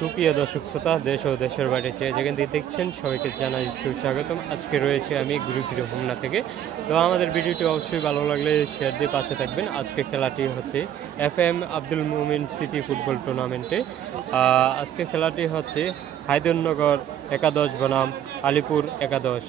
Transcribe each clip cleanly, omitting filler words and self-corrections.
সুপ্রিয় দর্শক শ্রোতা, দেশ ও দেশের বাইরে চেয়ে যেখান থেকে দেখছেন সবাইকে জানাই সুস্বাগতম। আজকে রয়েছে আমি ঘুরে ফিরে হোমনা থেকে। তো আমাদের ভিডিওটি অবশ্যই ভালো লাগলে শেয়ার দিয়ে পাশে থাকবেন। আজকে খেলাটি হচ্ছে FM আব্দুল মোমিন সিটি ফুটবল টুর্নামেন্টে। আজকে খেলাটি হচ্ছে হায়দরনগর একাদশ বনাম আলিপুর একাদশ।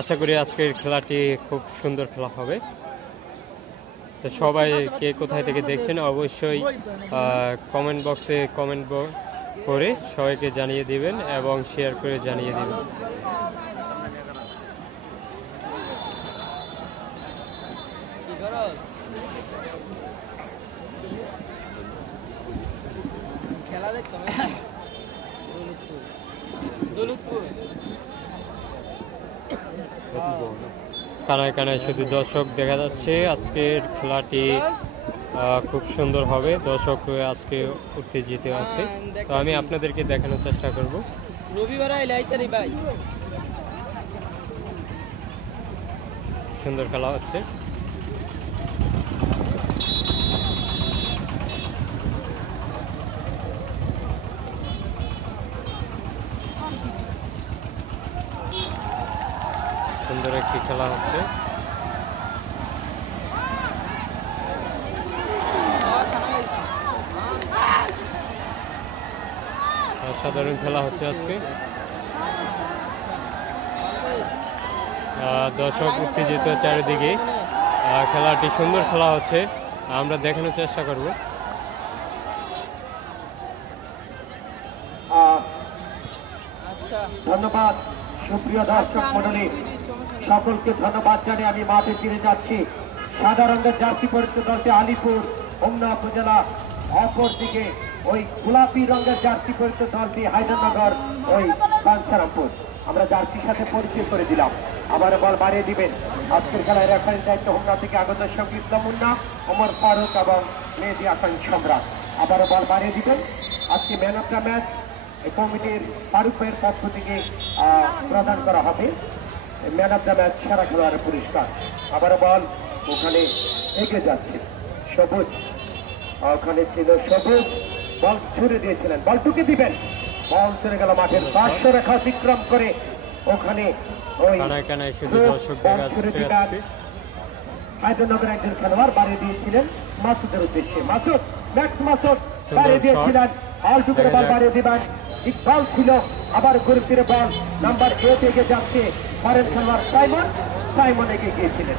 আশা করি আজকের খেলাটি খুব সুন্দর খেলা হবে। তো সবাই কে কোথায় থেকে দেখছেন অবশ্যই কমেন্ট বক্সে কমেন্ট করে সবাইকে জানিয়ে দিবেন এবং শেয়ার করে জানিয়ে দিবেন। কানায় কানায় শুধু দর্শক দেখা যাচ্ছে। আজকের খেলাটি খুব সুন্দর হবে, দর্শক আজকে উত্তেজিত আছে। তো আমি আপনাদেরকে দেখানোর চেষ্টা করব। সুন্দর খেলা হচ্ছে। সুন্দর একটি খেলা হচ্ছে। সাধারণ খেলা হচ্ছে আজকে। দর্শক উত্তেজিত চারিদিকে। খেলাটি সুন্দর খেলা হচ্ছে, আমরা দেখানোর চেষ্টা করব। ধন্যবাদ সুপ্রিয় দর্শক মন্ডলী, সকলকে ধন্যবাদ জানিয়ে আমি মাঠে ফিরে যাচ্ছি। সাদা রঙের জার্সি পরিহিত দলটি আলিপুর হোমনা উপজেলা, অপরদিকে ওই গোলাপি রঙের জার্সি পরিহিত দলটি হায়দরনগর ওই বাঞ্ছারামপুর। আমরা জার্সির সাথে পরিচয় করে দিলাম। আবার বল বাড়িয়ে দিবেন। আজকের খেলায় রেফারির দায়িত্ব হোমনা থেকে আগত সঙ্গী ইসলাম মুন্না, ওমর ফারুক এবং মেহেদী হাসান সম্রাট। আবারও বল বাড়িয়ে দিবেন। আজকে ম্যান অফ দ্য ম্যাচ কমিটির ফারুক ভাইয়ের পক্ষ থেকে প্রদান করা হবে। ম্যান অফ দ্য ম্যাচ সেরা খেলোয়াড়ের পুরস্কার। আবারও বল ওখানে এগিয়ে যাচ্ছে সবুজ, ওখানে ছিল সবুজ, বল ছুড়ে দিয়েছিলেন, বল টুকে দিবেন, বল চলে গেল মাঠের পার্শ্ব রেখা অতিক্রম করে। ওখানে ওই হায়দরনগরের একজন খেলোয়াড় বাড়িয়ে দিয়েছিলেন মাসুদের উদ্দেশ্যে। মাসুদ, ম্যাক্স মাসুদ বাড়িয়ে দিয়েছিলেন, বল টুকে বল বাড়িয়ে দিবেন। ইকবাল ছিল, আবার ঘুরে ফিরে বল নাম্বার 8 এগিয়ে যাচ্ছে। ফরেন খেলোয়াড় সাইমন, সাইমন এগিয়ে গিয়েছিলেন।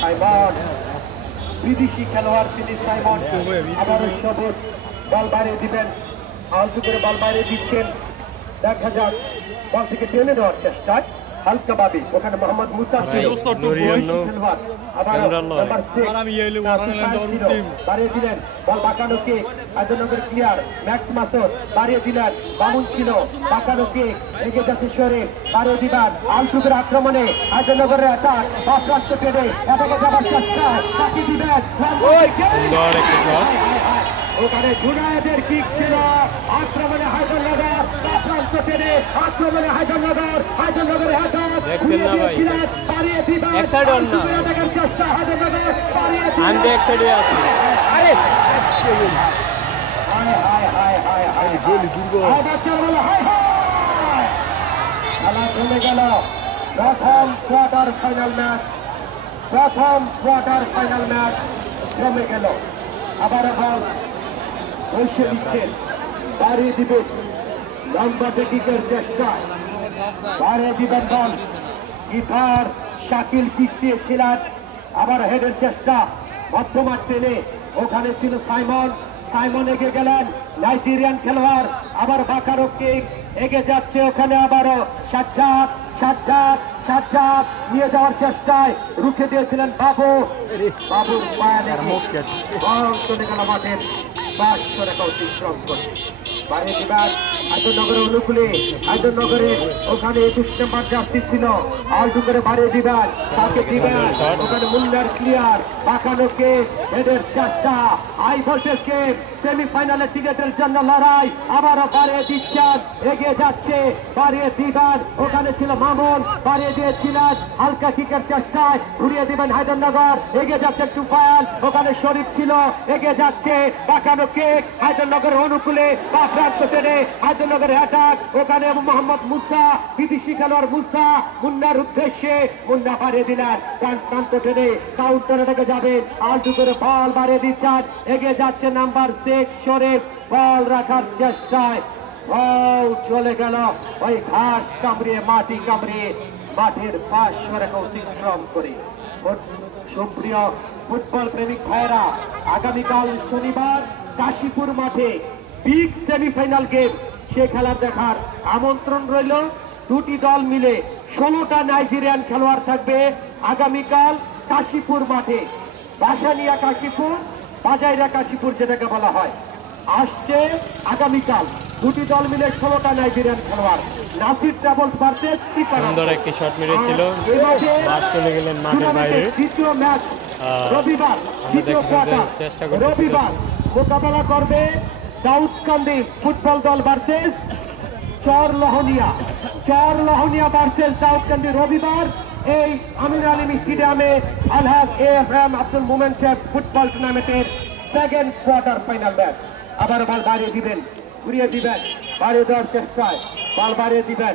সাইমন বিদেশি খেলোয়াড় তিনি সাইমন। আবারও সবুজ বল বাড়িয়ে দিবেন, আলতু করে বল বাড়িয়ে দিচ্ছেন। দেখা যাক, বল থেকে টেনে দেওয়ার চেষ্টায় হালকাভাবে ওখানে মোহাম্মদ মুসা খেলোয়াড়। আবার বাড়িয়ে দিলেন, বল বাঁকানো cake, Haidarnagar clear. Max Masud বাড়িয়ে দিলেন, বামুন ছিল, বাঁকানো কেক এগিয়ে যাচ্ছে সরে, বাড়িয়ে দিবেন। আলটুকের আক্রমণে হায়দরনগরের অ্যাটাক, বাসরাস্ত পেড়ে এটাকে যাবার চেষ্টা, তাকে দিবেন। ওখানে জুনায়েদের কিক ছিল, আক্রমণে হায়দরনগর, বাসরাস্ত পেড়ে আক্রমণে হায়দরনগর, হায়দরনগরের অ্যাটাক বাড়িয়ে দিবেন। চেষ্টা হায়দরনগর বাড়িয়ে খেলা চলে গেল। প্রথম কোয়ার্টার ফাইনাল ম্যাচ, প্রথম কোয়ার্টার ফাইনাল ম্যাচ জমে গেল। আবার বল বসে দিচ্ছেন, বাড়িয়ে দিবেন, লম্বা টেকিংয়ের চেষ্টায় বাড়িয়ে দিবেন বল। কিপার শাকিল কিক দিয়েছিলেন, আবার হেডের চেষ্টা, মধ্যমাঠ টেনে ওখানে ছিল সাইমন, সাইমন এগিয়ে গেলেন, নাইজেরিয়ান খেলোয়াড়। আবার বাঁকানো কিক এগিয়ে যাচ্ছে, ওখানে আবারও সাজ্জাদ, সাজ্জাদ, সাজ্জাদ নিয়ে যাওয়ার চেষ্টায় রুখে দিয়েছিলেন বাবু, বাবুর বল চলে গেল মাঠের 500 রেখা অতিক্রম করে। বাড়িয়ে দিবেন হায়দরনগরের অনুকূলে হায়দরনগরের ওখানে 21 নম্বর জার্সি ছিল আলটু করে বাড়িয়ে দিবেন তাকে দিবেন ওখানে মুন্নার ক্লিয়ার পাকানো কে এদের চেষ্টা হাই ভোল্টেজ গেম সেমিফাইনালে টিকেটের জন্য লড়াই আবারও বাড়িয়ে দিচ্ছেন এগিয়ে যাচ্ছে বাড়িয়ে দিবেন ওখানে ছিল মামুন বাড়িয়ে দিয়েছিলেন হালকা কিকের চেষ্টায় ঘুরিয়ে দিবেন হায়দরনগর এগিয়ে যাচ্ছে টুফায়াল ওখানে শরীফ ছিল এগিয়ে যাচ্ছে পাকানো কেক হায়দরনগরের অনুকূলে প্রান্ত টেনে হায়দরনগরের অ্যাটাক ওখানে মোহাম্মদ মুসা বিদেশি খেলোয়াড় মুসা মুন্নার উদ্দেশ্যে মুন্না বাড়িয়ে দিলেন প্রান্ত টেনে কাউন্টারে থেকে যাবেন আলটু করে বল বাড়িয়ে দিচ্ছেন এগিয়ে যাচ্ছে নাম্বার 6 শরীফ বল রাখার চেষ্টায় বল চলে গেল ওই ঘাস কামড়িয়ে মাটি কামড়িয়ে মাঠের পাশ রেখা অতিক্রম করে সুপ্রিয় ফুটবল প্রেমিক ভাইরা আগামীকাল শনিবার কাশীপুর মাঠে বিগ সেমিফাইনাল গেম সে খেলা দেখার আমন্ত্রণ রইল দুটি দল মিলে 16টা নাইজেরিয়ান খেলোয়াড় থাকবে আগামীকাল কাশীপুর মাঠে বাসানিয়া কাশীপুর বাজাইরা কাশীপুর যেটাকে বলা হয় আসছে আগামীকাল দুটি দল মিলে 16টা নাইজেরিয়ান খেলোয়াড় নাসির ট্রাভেলস ভার্সেস সুন্দর একটি শট মেরেছিল চলে গেলেন মাঠের বাইরে দ্বিতীয় ম্যাচ রবিবার দ্বিতীয় কোয়ার্টার রবিবার মোকাবেলা করবে দাউদকান্দি ফুটবল দল ভার্সেস চরলোহনিয়া ভার্সেস দাউদকান্দি রবিবার এই আমির আলিম স্টেডিয়ামে আলহাজ এএফএম আব্দুল মোমেন শেখ ফুটবল টুর্নামেন্টের সেকেন্ড কোয়ার্টার ফাইনাল ম্যাচ আবার বল বাড়িয়ে দিবেন ঘুরিয়ে দিবেন বাড়িয়ে দেওয়ার চেষ্টায় বল বাড়িয়ে দিবেন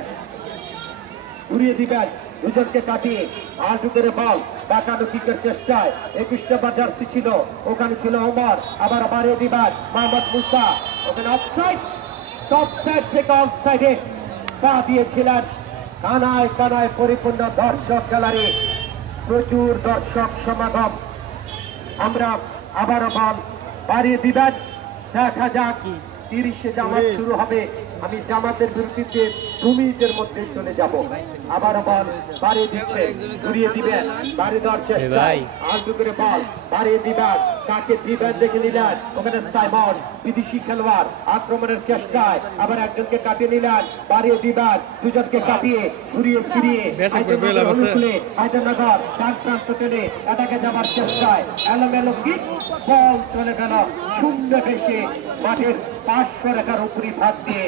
ঘুরিয়ে দিবেন দুজনকে কাটিয়ে আলটু করে বল বাঁকানো কিকের চেষ্টায় 21 নম্বর জার্সি ছিল ওখানে ছিল ওমর আবার বাড়িয়ে দিবেন মোহাম্মদ মুসা ওখানে অফসাইড টপ সাইড থেকে অফসাইডে পা দিয়েছিলেন কানায় কানায় পরিপূর্ণ দর্শক গ্যালারি প্রচুর দর্শক সমাগম আমরা আবারও বল বাড়িয়ে দিবেন দেখা যাক 30-এ জামাত শুরু হবে আমি জামাতের বিরুদ্ধে 2 মিনিটের মধ্যে চলে যাব আবার বল বাড়িয়ে দিচ্ছে ঘুরিয়ে দিবেন বাড়িয়ে দেওয়ার চেষ্টা আলটু করে বল বাড়িয়ে দিবেন কাকে দিবেন দেখে নিলেন ওখানে সাইমন বিদেশি খেলোয়াড় আক্রমণের চেষ্টায় আবার একজনকে কাটিয়ে নিলেন বাড়িয়ে দিবেন দুজনকে কাটিয়ে ঘুরিয়ে ফিরিয়ে হায়দরনগর ডান প্রান্ত টেনে এটাকে যাবার চেষ্টায় এলোমেলো কিক বল চলে গেল শূন্য বেশে মাঠের 500 রেখার উপরি ভাগ দিয়ে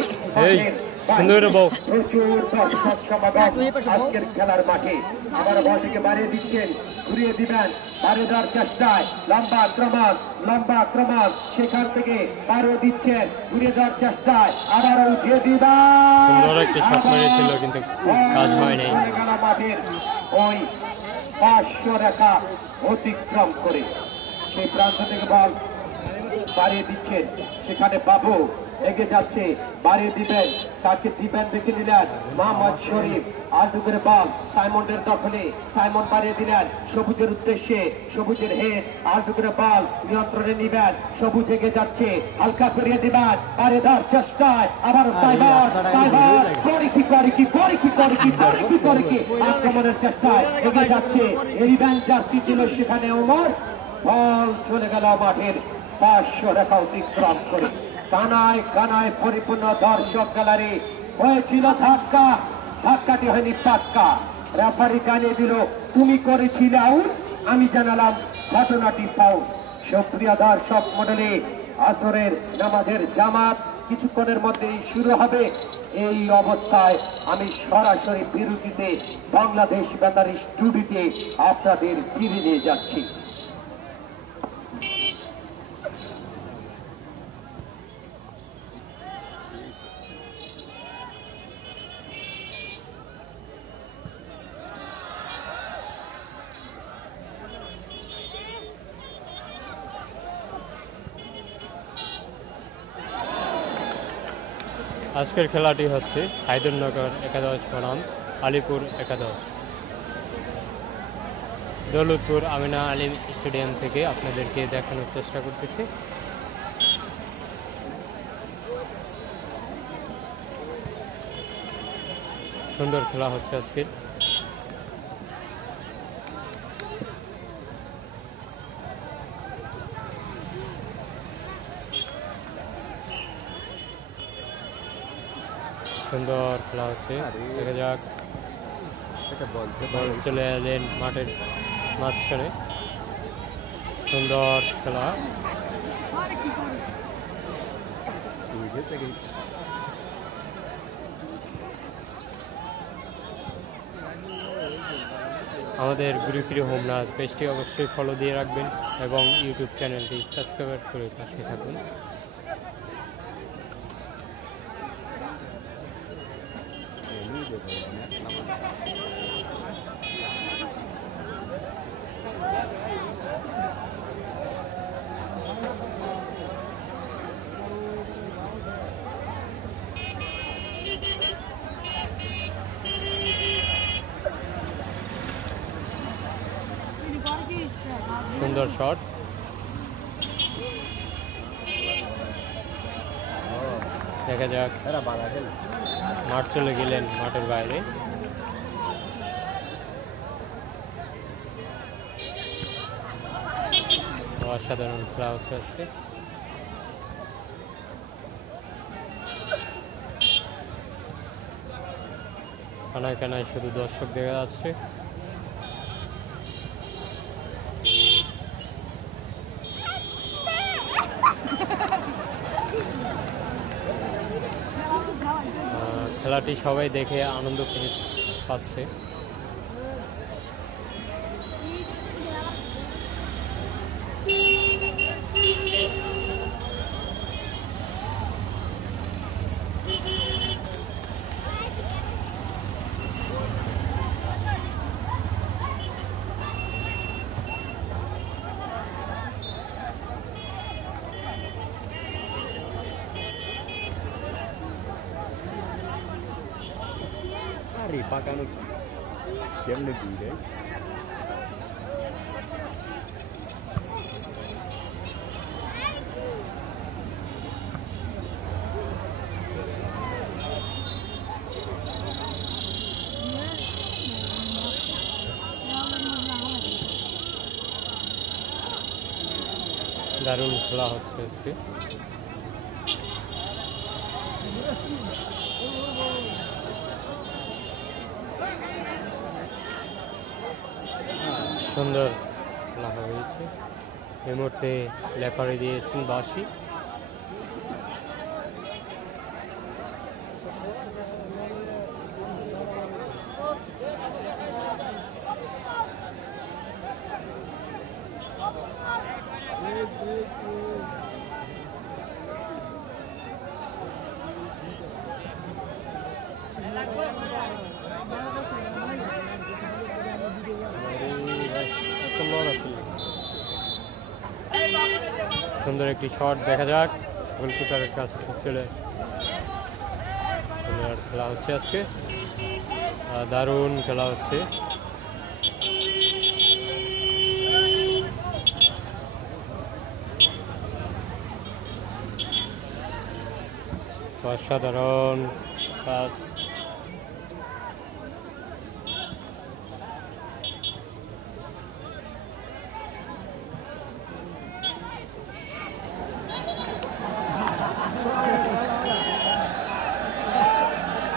প্রচুর দর্শক সমাগম আজকের খেলার মাঠে আবার বলটিকে বাড়িয়ে দিচ্ছেন ঘুরিয়ে দিবেন বাড়িয়ে দেওয়ার চেষ্টায় লম্বা আক্রমণ সেখান থেকে বাড়িয়ে দিচ্ছেন ঘুরিয়ে দেওয়ার চেষ্টায় আবার উঠিয়ে দিবেন কিন্তু কাজ হয় নাই মাঠের ওই 500 রেখা অতিক্রম করে সেই প্রান্ত থেকে বল বাড়িয়ে দিচ্ছেন সেখানে বাবু এগিয়ে যাচ্ছে বাড়িয়ে দিবেন তাকে দিবেন দেখে নিলেন মোহাম্মদ শরীফ আলটু করে বল সাইমনের দখলে সাইমন বাড়িয়ে দিলেন সবুজের উদ্দেশ্যে সবুজের হেড আলটু করে বল নিয়ন্ত্রণে নিবেন সবুজ এগিয়ে যাচ্ছে হালকা করিয়ে দিবেন বাড়িয়ে দেওয়ার চেষ্টায় আবার আক্রমণের চেষ্টায় এগিয়ে যাচ্ছে এরিভ্যান জার্সি ছিল সেখানে ওমর বল চলে গেল মাঠের 500 রেখা অতিক্রম করে কানায় কানায় পরিপূর্ণ দর্শক গ্যালারি হয়েছিল ধাক্কাটি হয়নি পাক্কা রেফারি জানিয়ে দিল তুমি করেছিলে আউট আমি জানালাম ঘটনাটি ফাউল সুপ্রিয় দর্শক মণ্ডলী আসরের নামাজের জামাত কিছুক্ষণের মধ্যেই শুরু হবে এই অবস্থায় আমি সরাসরি বিরতিতে বাংলাদেশ বেতার স্টুডিওতে আপনাদের ফিরে নিয়ে যাচ্ছি আজকের খেলাটি হচ্ছে হায়দরনগর 11 বনাম আলিপুর 11 দৌলতপুর আমিনা আলিম স্টেডিয়াম থেকে আপনাদেরকে দেখানোর চেষ্টা করতেছি সুন্দর খেলা হচ্ছে আজকের সুন্দর খেলা হচ্ছে, দেখা যাক। বল চলে এলেন মাঠের মাঝখানে, সুন্দর খেলা। আমাদের ঘুরে ফিরে হোমনাথ পেজটি অবশ্যই ফলো দিয়ে রাখবেন এবং ইউটিউব চ্যানেলটি সাবস্ক্রাইব করে পাশে থাকুন। সুন্দর শট, দেখা যাক। মাঠ চলে গেলেন মাঠের বাইরে। অসাধারণ খেলা হচ্ছে আজকে। কানায় কানায় শুধু দর্শক দেখা যাচ্ছে। খেলাটি সবাই দেখে আনন্দ পাচ্ছে। Pagano yang lebih guys. দারুণ খেলা হচ্ছে আজকে। সুন্দর খেলা হয়েছে। এই মুহূর্তে লেফারি দিয়েছেন বাসি। সুন্দর একটি শট, দেখা যাক। গোলকিপারের কাছে চলে খেলা হচ্ছে আজকে, দারুণ খেলা হচ্ছে। অসাধারণ পাস।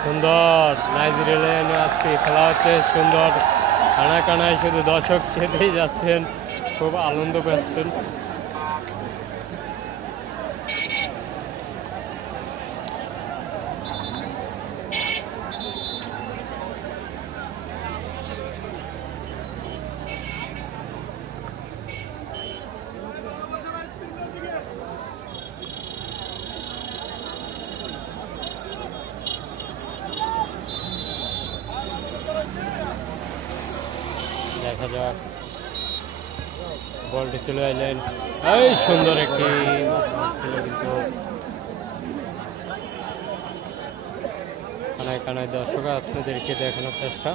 সুন্দর নাইজেরিয়ান আজকে খেলা হচ্ছে, সুন্দর। কানায় কানায় শুধু দর্শক চেতেই যাচ্ছেন, খুব আনন্দ পাচ্ছেন। দেখা যাক, বলটি চলে এলেন। এই সুন্দর একটি ছিল, কিন্তু কানায় কানায় দর্শক আপনাদেরকে দেখানোর চেষ্টা।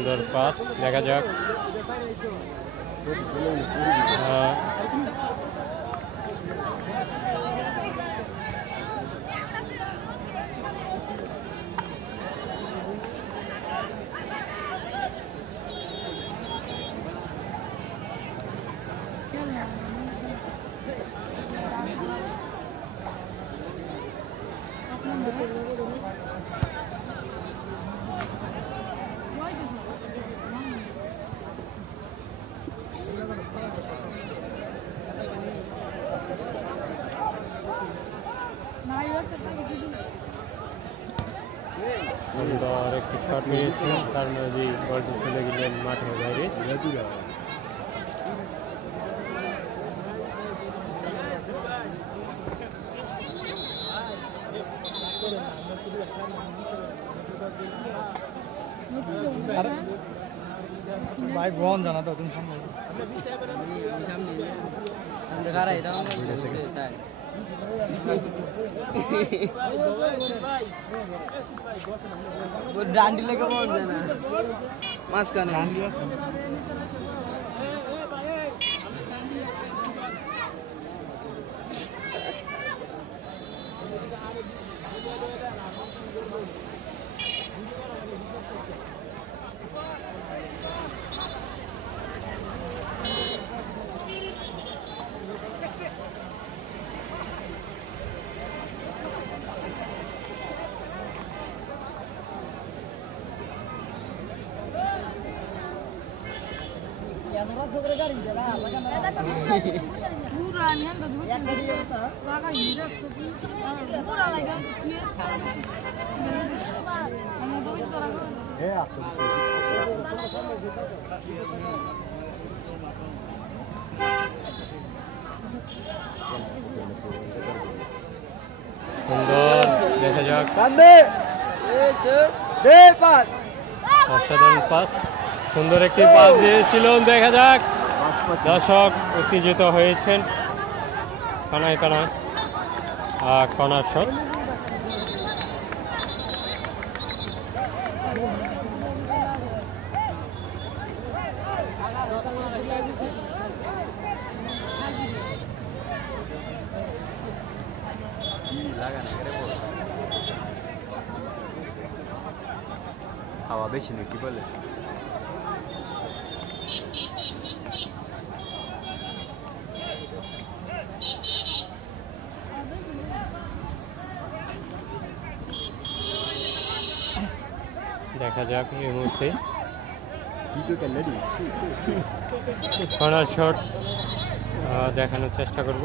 সুন্দর পাস, দেখা যাক। সুন্দর একটি শট নিয়েছিলেন, তার মাঝে বলটি চলে গেলেন মাঠের বাইরে। ভাই বোন জানা তো তুমি সামনে ডান্ডি লেগে বলছে না মাঝখানে সুন্দর, দেখা যাক। অসাধারণ পাস, সুন্দর একটি পাস দিয়েছিল, দেখা যাক। দর্শক উত্তেজিত হয়েছেন, কানায় কানায় কর্নার শট। হাওয়া বেশি নাকি বলে? দেখা যাক এই মুহূর্তে কর্নার শট দেখানোর চেষ্টা করব।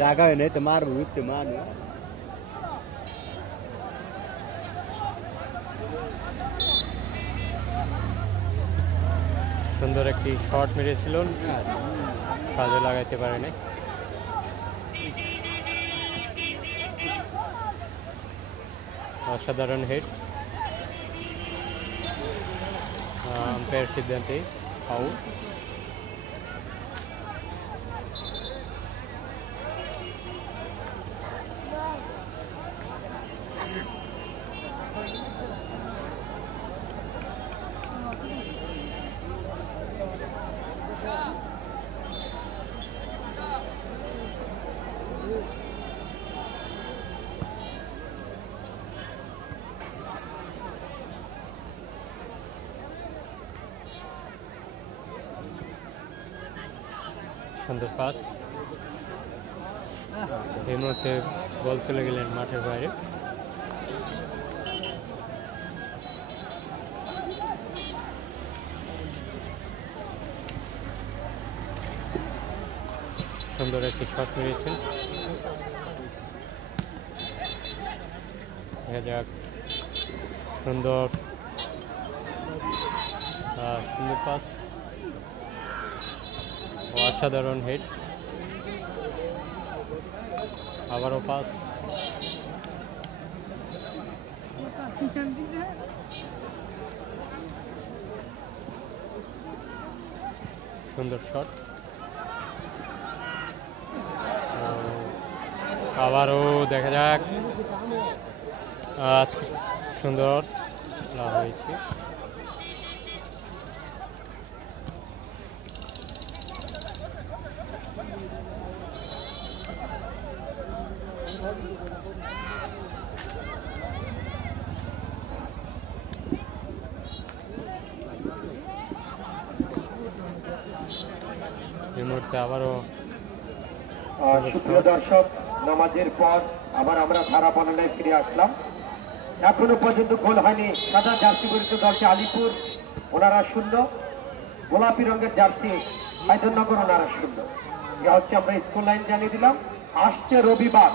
জায়গা হয় নাই তো মারবো, উঠতে মারবো। সুন্দর একটি শট মেরেছিল, কাজে লাগাইতে পারেনি। অসাধারণ হিট, আম্পায়ার সিদ্ধান্তে আউট। সুন্দর পাস, এই মুহূর্তে বল চলে গেলেন মাঠের বাইরে। সুন্দর একটি শট মেরেছেন, দেখা যাক। সুন্দর সুন্দর পাস, অসাধারণ হিট, আবারও পাস, সুন্দর শট, আবারও দেখা যাক আজকে সুন্দর খেলা হয়েছে। এই মুহূর্তে আবারও সুপ্রিয় দর্শক, নামাজের পর আবার আমরা ধারা বর্ণনায় ফিরে আসলাম। এখনো পর্যন্ত গোল হয়নি। সাদা জার্সি পরিচিত দলটি আলিপুর, ওনারা 0। গোলাপি রঙের জার্সি হায়দরনগর, ওনারা 0। যা হচ্ছে আমরা স্কোর লাইন জানিয়ে দিলাম। আসছে রবিবার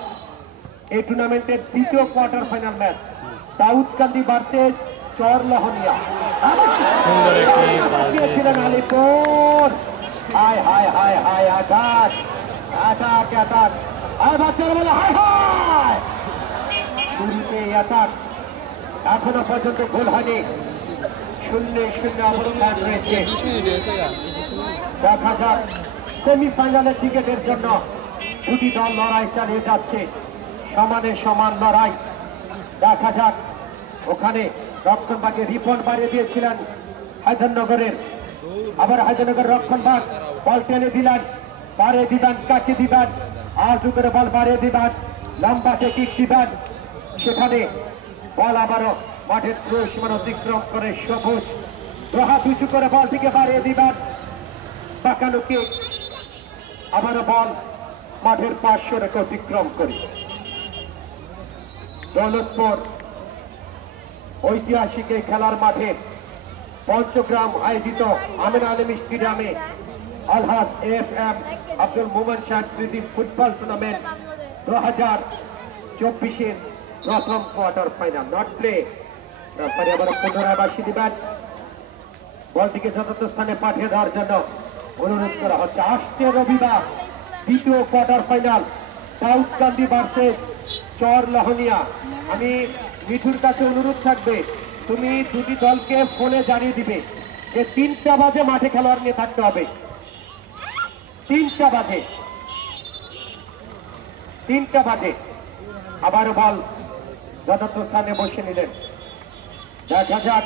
এই টুর্নামেন্টের দ্বিতীয় quarter final match, Daudkandi versus Char Lahania. সুন্দর একটি বল ছিলেন আলিপুর। হায় হায় হায় হায়, আঘাত, অ্যাটাক অ্যাটাক, আর বাচ্চারা বলে হায় হায়। শুরুতে অ্যাটাক, এখনো পর্যন্ত গোল হয়নি। 0-0 অবস্থান রয়েছে। দেখা যাক সেমিফাইনালের টিকেটের জন্য দুটি দল লড়াই চালিয়ে যাচ্ছে, সমানে সমান লড়াই। দেখা যাক, ওখানে রক্ষণভাগে রিপন বাড়িয়ে দিয়েছিলেন হায়দরনগরের, আবার হায়দরনগর রক্ষণভাগ বল টেনে দিলেন, বাড়িয়ে দিবেন, কাছে দিবেন, আর করে বল বাড়িয়ে দিবেন, লম্বাতে কিক দিবেন। সেখানে বল আবারও মাঠের সীমানা অতিক্রম করে সবুজ হাত উঁচু করে বল থেকে বাড়িয়ে দিবেন, বাঁকানো কিক, আবারও বল মাঠের 500 রেখে অতিক্রম করে দৌলতপুর ঐতিহাসিক এই খেলার মাঠে পঞ্চগ্রাম আয়োজিত আমির আলম স্টেডিয়ামে আলহাজ AFM আব্দুল মোমেন শাহ স্মৃতি ফুটবল টুর্নামেন্ট 2024-এর প্রথম কোয়ার্টার ফাইনাল নট প্লে। তারপরে আবার পুনরায় বাসি দিবেন, বলটিকে যথাযথ স্থানে পাঠিয়ে দেওয়ার জন্য অনুরোধ করা হচ্ছে। আসছে রবিবার দ্বিতীয় quarter final, Daudkandi versus Char Lahania. আমি মিঠুর কাছে অনুরোধ থাকবে, তুমি দুটি দলকে ফোনে জানিয়ে দিবে যে 3টা বাজে মাঠে খেলোয়াড় নিয়ে থাকতে হবে। 3টা বাজে আবার বল যথাযথ স্থানে বসে নিলেন। দেখা যাক,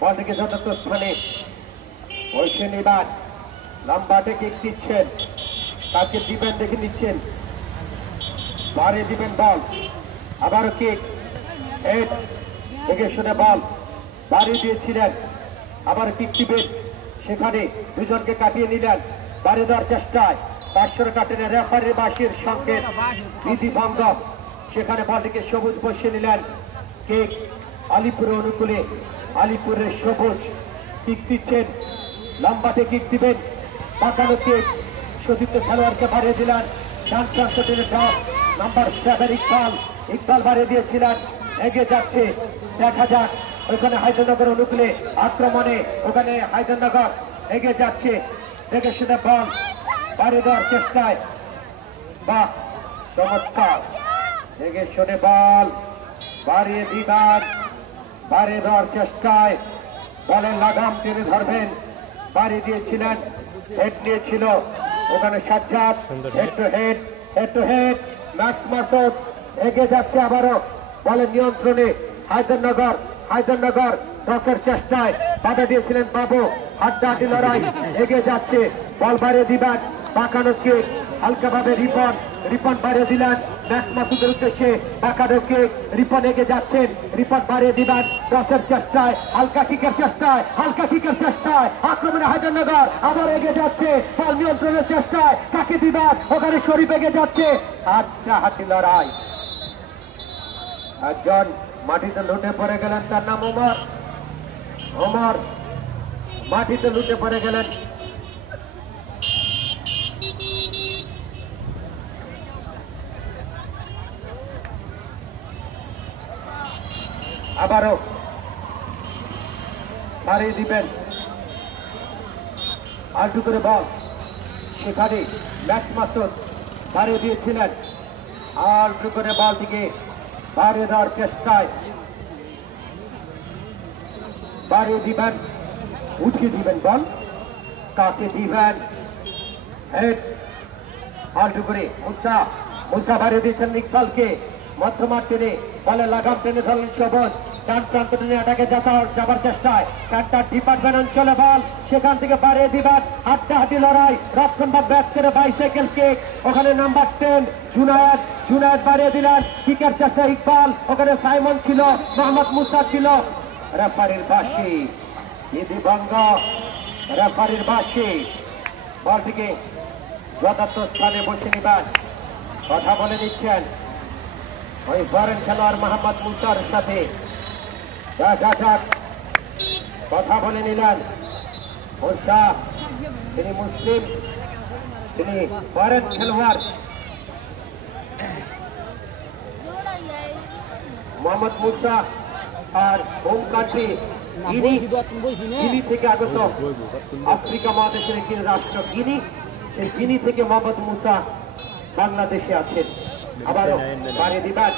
বলটিকে যথাযথ স্থানে বসে নিবার, লম্বাটে কিক দিচ্ছেন, তাকে দিবেন দেখে নিচ্ছেন, বাড়িয়ে দিবেন বল, আবারও কিক, হেড দেখে শুনে বল বাড়িয়ে দিয়েছিলেন, আবার কিক দিবেন, সেখানে দুজনকে কাটিয়ে নিলেন, বাড়িয়ে দেওয়ার চেষ্টায় 500 কাটেন রেফারির বাঁশির সংকেত, বিধি ভঙ্গ। সেখানে বলটিকে সবুজ বসিয়ে নিলেন, কিক আলিপুরের অনুকূলে, আলিপুরের সবুজ কিক দিচ্ছেন, লম্বাতে কিক দিবেন, বাঁকানো কিক, সতীর্থ খেলোয়াড়কে বাড়িয়ে দিলেন, ডান প্রান্ত টেনে ড্রপ, নাম্বার 7 ইকবাল বাড়িয়ে দিয়েছিলেন, এগিয়ে যাচ্ছে। দেখা যাক, ওখানে হায়দরনগর অনুকূলে আক্রমণে, ওখানে হায়দরনগর এগিয়ে যাচ্ছে, দেখে শুনে বল বাড়িয়ে দেওয়ার চেষ্টায়, বা চমৎকার, দেখে শুনে বল বাড়িয়ে দিবেন, বাড়িয়ে দেওয়ার চেষ্টায় বলের লাগাম টেনে ধরবেন, বাড়িয়ে দিয়েছিলেন, হেড নিয়েছিল ওখানে Sajjad, head to head max Masud এগিয়ে যাচ্ছে, আবারও বলের নিয়ন্ত্রণে হায়দরনগর টসের চেষ্টায় বাধা দিয়েছিলেন বাবু, হাড্ডাহাড্ডি লড়াই, এগিয়ে যাচ্ছে, বল বাড়িয়ে দিবেন, বাঁকানো কিক, হালকাভাবে রিপন বাড়িয়ে দিলেন ম্যাক্স মাসুদের উদ্দেশ্যে, বাঁকানো কিক, রিপন এগিয়ে যাচ্ছেন, রিপন বাড়িয়ে দিবেন, টসের চেষ্টায়, হালকা কিকের চেষ্টায় আক্রমণে হায়দরনগর আবার এগিয়ে যাচ্ছে, বল নিয়ন্ত্রণের চেষ্টায়, কাকে দিবেন, ওখানে শরীফ এগিয়ে যাচ্ছে, হাড্ডাহাড্ডি লড়াই। একজন মাটিতে লুটে পড়ে গেলেন, তার নাম ওমর মাটিতে লুটে পড়ে গেলেন। আবারও বাড়িয়ে দিবেন, আলটু করে বল, সেখানে ম্যাক্স মাসুদ বাড়িয়ে দিয়েছিলেন, আলটু করে বলটিকে বাড়িয়ে দেওয়ার চেষ্টায়, বাড়িয়ে দিবেন, উঠিয়ে দিবেন বল, কাকে দিবেন, হেড আলটু করে মুসা মুসা বাড়িয়ে দিয়েছেন ইকবালকে, মধ্যমাঠ টেনে বলে লাগাম টেনে ধরলেন সবুজ, ডান প্রান্ত টেনে আটাকে যাবার চেষ্টায় চারটা ডিপার্টমেন্ট অঞ্চলে বল, সেখান থেকে বাড়িয়ে দিবার হাড্ডাহাড্ডি লড়াই, রক্ষণ বা ব্যাট করে বাইসাইকেল কেক, ওখানে নাম্বার 10 জুনায়েদ বাড়িয়ে দিলেন, কিকের চেষ্টা ইকবাল, ওখানে সাইমন ছিল, মোহাম্মদ মুসা ছিল, রেফারির বাঁশি বিধিভঙ্গ, রেফারির বাঁশি। বলটিকে যথার্থ স্থানে বসে নিবেন, কথা বলে দিচ্ছেন ওই ফরেন খেলোয়াড় মোহাম্মদ মুসার সাথে, দেখা যাক, কথা বলে নিলেন মুসা, তিনি মুসলিম, তিনি ফরেন খেলোয়াড়। মোহাম্মদ মুসা আর হোম কান্ট্রি গিনি থেকে আগত, আফ্রিকা মহাদেশের একটি রাষ্ট্র গিনি, সেই গিনি থেকে মোহাম্মদ মুসা বাংলাদেশে আছেন। আবারও বাড়িয়ে দিবেন,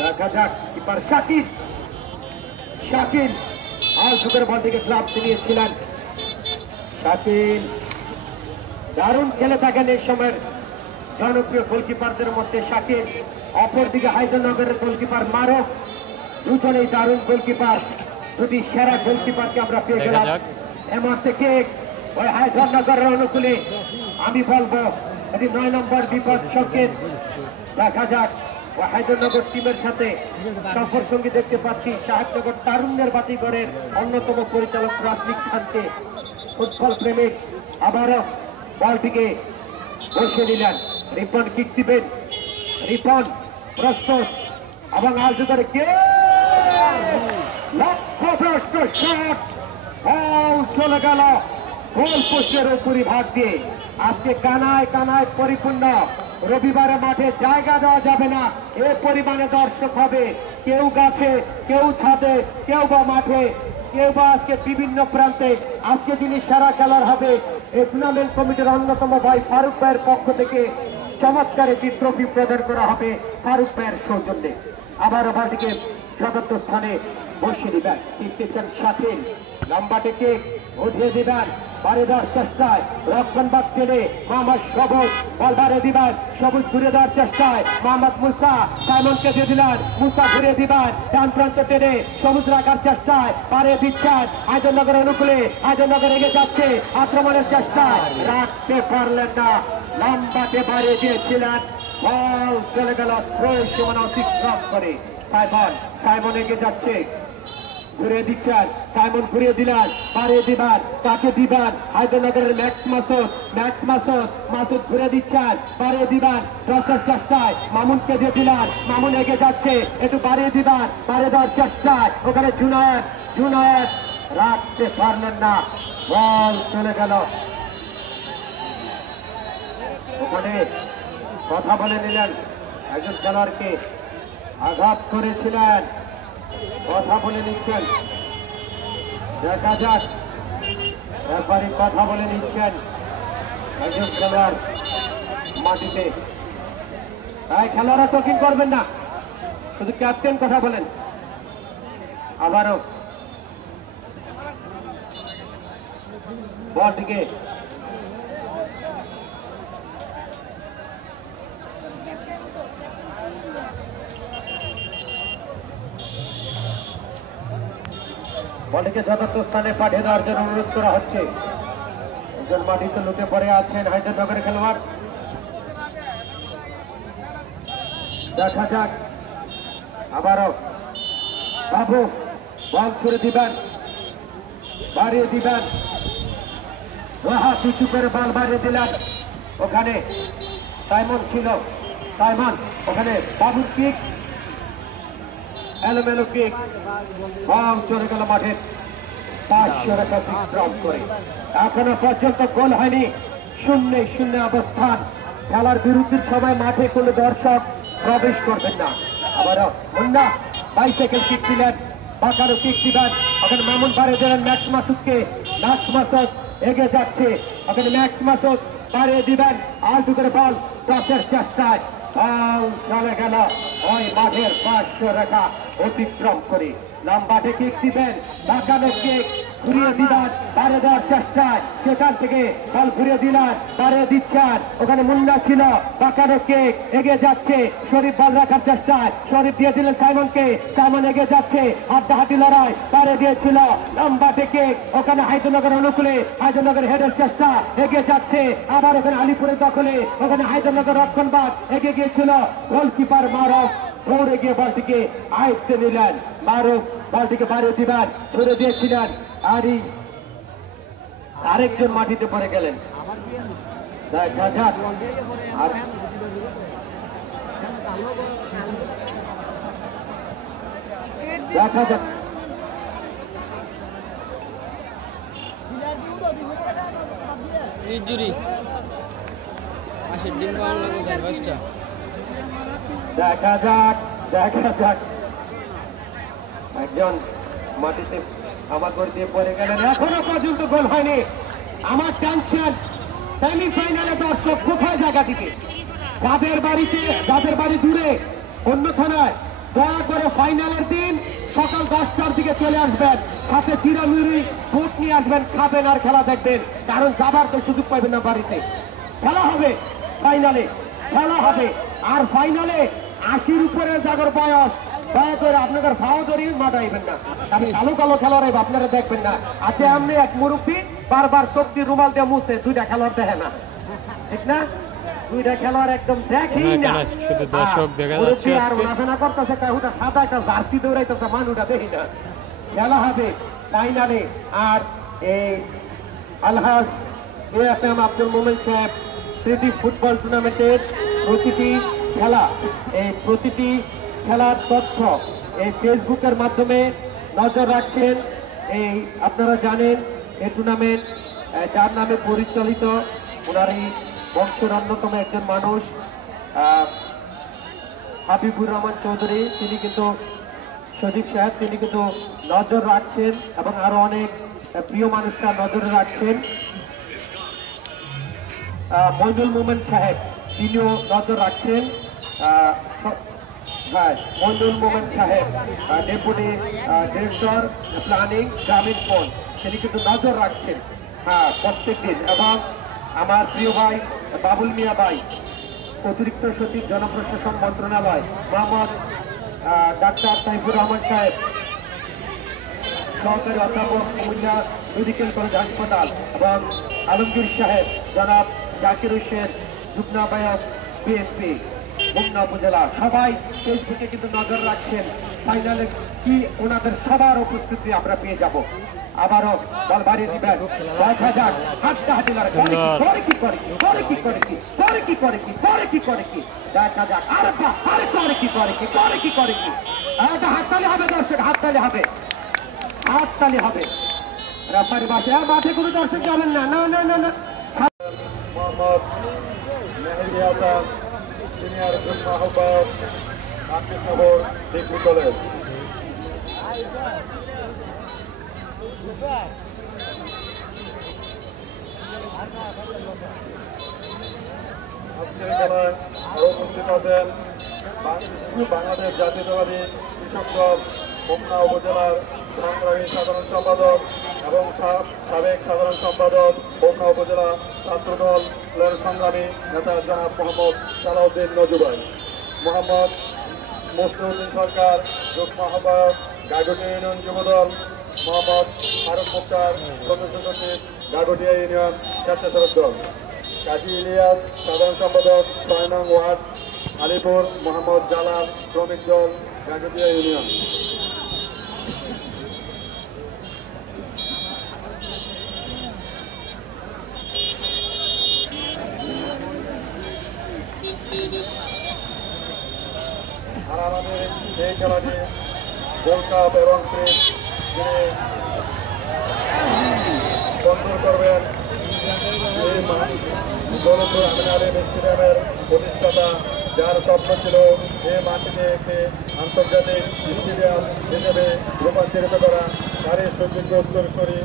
দেখা যাক কিপার শাকিল আল সুকের বল থেকে ক্লাব দিয়েছিলেন। শাকিল দারুণ খেলে থাকেন এই সময়ের জনপ্রিয় গোলকিপারদের মধ্যে শাকিল, অপরদিকে হায়দ্রাবাদের গোলকিপার মারুফ, দুজনেই দারুণ গোলকিপার, দুটি সেরা গোলকিপারকে আমরা পেয়ে গেলাম। এ মুহূর্তে কেক ওই হায়দ্রাবাদের অনুকূলে, আমি বলবো এটি 9 নম্বর বিপদ সংকেত। দেখা যাক ওই হায়দ্রাবাদ টিমের সাথে সফর সঙ্গী দেখতে পাচ্ছি সাহেবনগর তারুণ্যের বাতিঘরের অন্যতম পরিচালক রাজনীক খানকে, ফুটবল প্রেমিক। আবারও বলটিকে বসে নিলেন, রিপন কিক দিবেন, রিপন প্রস্তুত, এবং আলজুদারে কে লক্ষ্যভ্রষ্ট শট, বল চলে গেল গোল পোস্টের উপরিভাগ দিয়ে। আজকে কানায় কানায় পরিপূর্ণ, রবিবারে মাঠে জায়গা দেওয়া যাবে না, এ পরিমাণে দর্শক হবে, কেউ গাছে, কেউ ছাদে, কেউ বা মাঠে, কেউ বা আজকে বিভিন্ন প্রান্তে। আজকে যিনি সেরা খেলার হবে এই টুর্নামেন্ট কমিটির অন্যতম ভাই ফারুক ভাইয়ের পক্ষ থেকে চমৎকার একটি ট্রফি প্রদান করা হবে ফারুক ভাইয়ের সৌজন্যে। আবার বলটিকে যথার্থ স্থানে বসিয়ে দিবেন, শাকিল লম্বাটিকে উঠিয়ে দিবেন, বাড়ি দেওয়ার চেষ্টায় রক্ষণ বাদ টেনে মোহাম্মদ সবুজ, বল বাড়িয়ে দিবেন, সবুজ ঘুরে দেওয়ার চেষ্টায় মোহাম্মদ মুসা, সাইমনকে দিয়ে দিলেন, মুসা ঘুরিয়ে দিবেন, ডান প্রান্ত টেনে সবুজ রাখার চেষ্টায় বাড়িয়ে দিচ্ছেন, হায়দ্রাবাদের অনুকূলে, হায়দ্রাবাদ এগিয়ে যাচ্ছে আক্রমণের চেষ্টায়, রাখতে পারলেন না, লম্বাতে বাড়িয়ে দিয়েছিলেন, বল চলে গেল সীমানা অতিক্রম করে। সাইমন এগিয়ে যাচ্ছে, ঘুরিয়ে দিচ্ছেন, সাইমন ঘুরিয়ে দিলেন, বাড়িয়ে দিবেন, তাকে দিবেন হায়দ্রাবাদের মাসুদ ঘুরে দিচ্ছেন, বাড়িয়ে দিবেন, ক্রসের চেষ্টায় মামুনকে দিয়ে দিলেন, মামুন এগিয়ে যাচ্ছে, একটু বাড়িয়ে দিবেন, বাড়িয়ে দেওয়ার চেষ্টায় ওখানে জুনায়েদ রাখতে পারলেন না, বল চলে গেল। ওখানে কথা বলে নিলেন, একজন খেলোয়াড়কে আঘাত করেছিলেন, কথা বলে নিচ্ছেন, দেখা যাক, রেফারি কথা বলে নিচ্ছেন, একজন খেলোয়াড় মাটিতে, তাই খেলোয়াড়রা টকিং করবেন না, শুধু ক্যাপ্টেন কথা বলেন। আবারও বলটিকে যথার্থ স্থানে পাঠিয়ে দেওয়ার জন্য অনুরোধ করা হচ্ছে। একজন মাটিতে লুটে পড়ে আছেন হায়দ্রাবাদের খেলোয়াড়, দেখা যাক। আবারও বাবু বল ছুড়ে দিবেন, বাড়িয়ে দিবেন, রাহা পিছু করে বল বাড়িয়ে দিলেন, ওখানে সাইমন ছিল, সাইমন ওখানে বাবুর কিক, এলোমেলো কিক, বল চলে গেল মাঠের 500 রেখা অতিক্রম করে। এখনো পর্যন্ত গোল হয়নি, 0-0 অবস্থান। খেলার বিরতির সময় মাঠে কোনো দর্শক প্রবেশ করবেন না। আবারও মুন্না বাইসাইকেল কিক দিলেন, বাঁকারও কিক দিবেন, ওখানে মামুন বাড়িয়ে দিলেন ম্যাক্স মাসুদকে, ম্যাক্স মাসুদ এগিয়ে যাচ্ছে, ওখানে ম্যাক্স মাসুদ বাড়িয়ে দিবেন, আলটু করে বল ক্রসের চেষ্টায়, বল চলে গেল ওই মাঠের 500 রেখা অতিক্রম করে। লম্বাটে কিক দিবেন, বাঁকানো কিক ঘুরিয়ে দিলেন, পারে দেওয়ার চেষ্টায় সেখান থেকে বল ঘুরিয়ে দিলেন, পারে দিচ্ছেন, ওখানে মুন্না ছিল, বাঁকানো কিক এগিয়ে যাচ্ছে, শরীফ বল রাখার চেষ্টায়, শরীফ দিয়ে দিলেন সাইমনকে, সাইমন এগিয়ে যাচ্ছে, হাড্ডাহাড্ডি লড়াই, পারে দিয়েছিল, লম্বাটে কিক, ওখানে হায়দ্রাবাদের অনুকূলে, হায়দ্রাবাদের হেডের চেষ্টা, এগিয়ে যাচ্ছে, আবার ওখানে আলিপুরের দখলে, ওখানে হায়দ্রাবাদের রক্ষণবাদ এগিয়ে গিয়েছিল, গোলকিপার মারফ দৌড়ে গিয়ে বলটিকে আয়ত্তে নিলেন, মারুফ বলটিকে বাড়িয়ে দিবেন, ছুড়ে দিয়েছিলেন, আরেকজন মাটিতে পড়ে গেলেন। দেখা যাক দেখা যাক জুরি আসের ডিম পাওয়া লাগবে 4-5টা। দেখা যাক দেখা যাক একজন মাটিতে আমার করে দিয়ে পড়ে গেলেন, এখনো পর্যন্ত গোল হয়নি। আমার টেনশন সেমিফাইনালে দর্শক কোথায় জায়গা দিকে, যাদের বাড়ি দূরে অন্য থানায়, দয়া করে ফাইনালের দিন সকাল 10টার দিকে চলে আসবেন, সাথে চিরামুড়ি বুট নিয়ে আসবেন, খাবেন আর খেলা দেখবেন, কারণ যাবার তো সুযোগ পাবেন না। বাড়িতে খেলা হবে, ফাইনালে খেলা হবে, আর ফাইনালে 80-র উপরে যাগর বয়স, দয়া করে আপনাদের ভাও ধরি মাথাইবেন না, আমি কালো কালো খেলোয়াড় আপনারা দেখবেন না। আজকে আপনি এক মুরব্বী বারবার শক্তি রুমাল দিয়ে মুছে, দুইটা খেলোয়াড় দেখে না, ঠিক না? দুইটা খেলোয়াড় একদম দেখেই না, শুধু দর্শক দেখা যাচ্ছে আর নাফেনা করতেছে, ওটা সাদা একটা জার্সি দৌড়াইতেছে, মানুষটা দেখি না। খেলা হবে ফাইনালে, আর এই আলহাজ এএফএম আব্দুল মোমেন সাহেব স্মৃতি ফুটবল টুর্নামেন্টের প্রতিটি খেলা, এই প্রতিটি খেলার তথ্য এই ফেসবুকের মাধ্যমে নজর রাখছেন। এই আপনারা জানেন এই টুর্নামেন্ট যার নামে পরিচালিত, ওনার এই বংশের অন্যতম একজন মানুষ হাবিবুর রহমান চৌধুরী, তিনি কিন্তু সজীব সাহেব, তিনি কিন্তু নজর রাখছেন, এবং আরো অনেক প্রিয় মানুষরা নজরে রাখছেন। মইনুল মোমেন সাহেব তিনিও নজর রাখছেন, মইনুল মোমেন সাহেব ডেপুটি ডিরেক্টর প্ল্যানিং গ্রামীণ ফোন, তিনি কিন্তু নজর রাখছেন প্রত্যেক দিন। এবং আমার প্রিয় ভাই বাবুল মিয়া ভাই, অতিরিক্ত সচিব জনপ্রশাসন মন্ত্রণালয়, মোহাম্মদ ডাক্তার সাইফুর রহমান সাহেব, সহকারী অধ্যাপক কুমিল্লা মেডিকেল কলেজ হাসপাতাল, এবং আলমগীর সাহেব, জনাব জাকির হোসেন, যুগ্ম আহ্বায়ক বিএনপি হোমনা উপজেলা, সবাই ফেসবুকে কিন্তু নজর রাখছেন। ফাইনালে কি ওনাদের সবার উপস্থিতি আমরা পেয়ে যাব। আবারও বল বাড়িয়ে দিবেন, দেখা যাক হাড্ডাহাড্ডি লড়াই করে কি করে কি করে কি করে কি করে কি করে কি করে কি করে কি দেখা যাক। আরে আরে করে কি করে কি করে কি করে কি, হাততালি হবে দর্শক, হাততালি হবে, হাততালি হবে। রেফারি বাসায় মাঠে কোনো দর্শক যাবেন না, না না না না। মোহাম্মদ মেহেদি হাসান সিনিয়র যুগ্ম আহ্বায়ক আকিবনগর ডিগ্রি কলেজ। আজকের খেলায় আরো উপস্থিত আছেন বাংলাদেশ জাতীয়তাবাদী কৃষক দল হোমনা উপজেলার সংগ্রামী সাধারণ সম্পাদক এবং সাবেক সাধারণ সম্পাদক হোমনা উপজেলা ছাত্রদলের সংগ্রামী নেতা জনাব মোহাম্মদ সালাউদ্দিন নজুবাই, মোহাম্মদ মুসলিউদ্দিন সরকার যুগ্ম আহ্বায়ক গাগটিয়া ইউনিয়ন যুবদল, মোহাম্মদ ফারুক মুক্তার সদস্য সচিব গাগটিয়া ইউনিয়ন স্বেচ্ছাসেবক দল, কাজী ইলিয়াস সাধারণ সম্পাদক ৬ নং ওয়ার্ড আলিপুর, মোহাম্মদ জালাল শ্রমিক দল গাগটিয়া ইউনিয়ন। আর আমাদের এই খেলাটি গোল্ড কাপ এবং প্রিজ যিনি স্পন্সর করবেন দৌলতপুর আমিন আলিম স্টেডিয়ামের প্রতিষ্ঠাতা, যার স্বপ্ন ছিল এই মাটিতে একটি আন্তর্জাতিক স্টেডিয়াম হিসেবে রূপান্তরিত করা, তারই সুযোগ্য উত্তরসূরি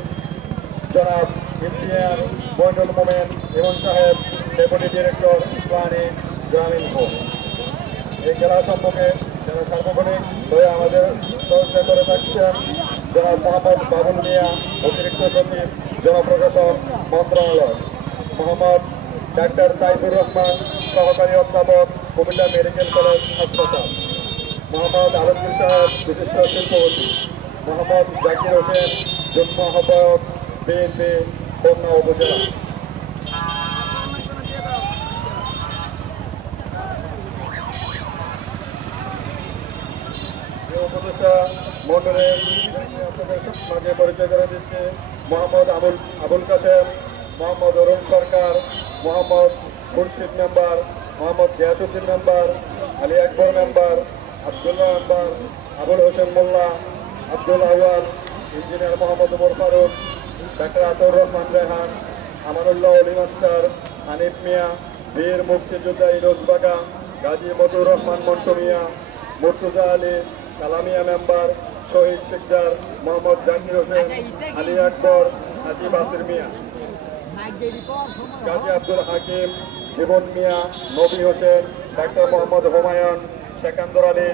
জনাব ইঞ্জিনিয়ার মইনুল মোমেন ইমন সাহেব, ডেপুটি ডিরেক্টর প্ল্যানিং গ্রামীণ ফোন। এই খেলা সম্পর্কে সার্বক্ষণিক হয়ে আমাদের চর্চা করে থাকছেন জনাব মোহাম্মদ বাবুল মিয়া, অতিরিক্ত সচিব জনপ্রশাসন মন্ত্রণালয়, মোহাম্মদ ডাক্তার সাইফুর রহমান, সহকারী অধ্যাপক, কুমিল্লা মেডিকেল কলেজ হাসপাতাল, মোহাম্মদ আলমগীর সাহেব, বিশিষ্ট শিল্পপতি, মোহাম্মদ জাকির হোসেন, যুগ্ম আহ্বায়ক, বিএনপি হোমনা উপজেলা। উপদেষ্টা মন্ডলের আপনাদের মাঝে পরিচয় করে দিচ্ছে মোহাম্মদ আবুল কাসেম, মোহাম্মদ অরুণ সরকার, Mohammad Khurshid member, Mohammad Giasuddin member, Ali Akbar member, Abdullah member, Abul Hossain মোল্লা, আব্দুল আওয়াল, ইঞ্জিনিয়ার মোহাম্মদ উমর ফারুক, ডাক্তার আতর রহমান রেহান, আমানুল্লাহ অলি মাস্টার, হানিফ মিয়া, বীর মুক্তিযোদ্ধা ইরোজ বাগা, গাজী মতুর রহমান মন্টু মিয়া, মুর্তুজা আলী, কালামিয়া মেম্বার, শহীদ শিকদার, মোহাম্মদ জাকির হোসেন, আলী আকবর, হাজি বাসির মিয়া, গাজী আব্দুল হাকিম, জীবন মিয়া, নবী হোসেন, ডাক্তার মোহাম্মদ হুমায়ুন, সেকান্দর আলী,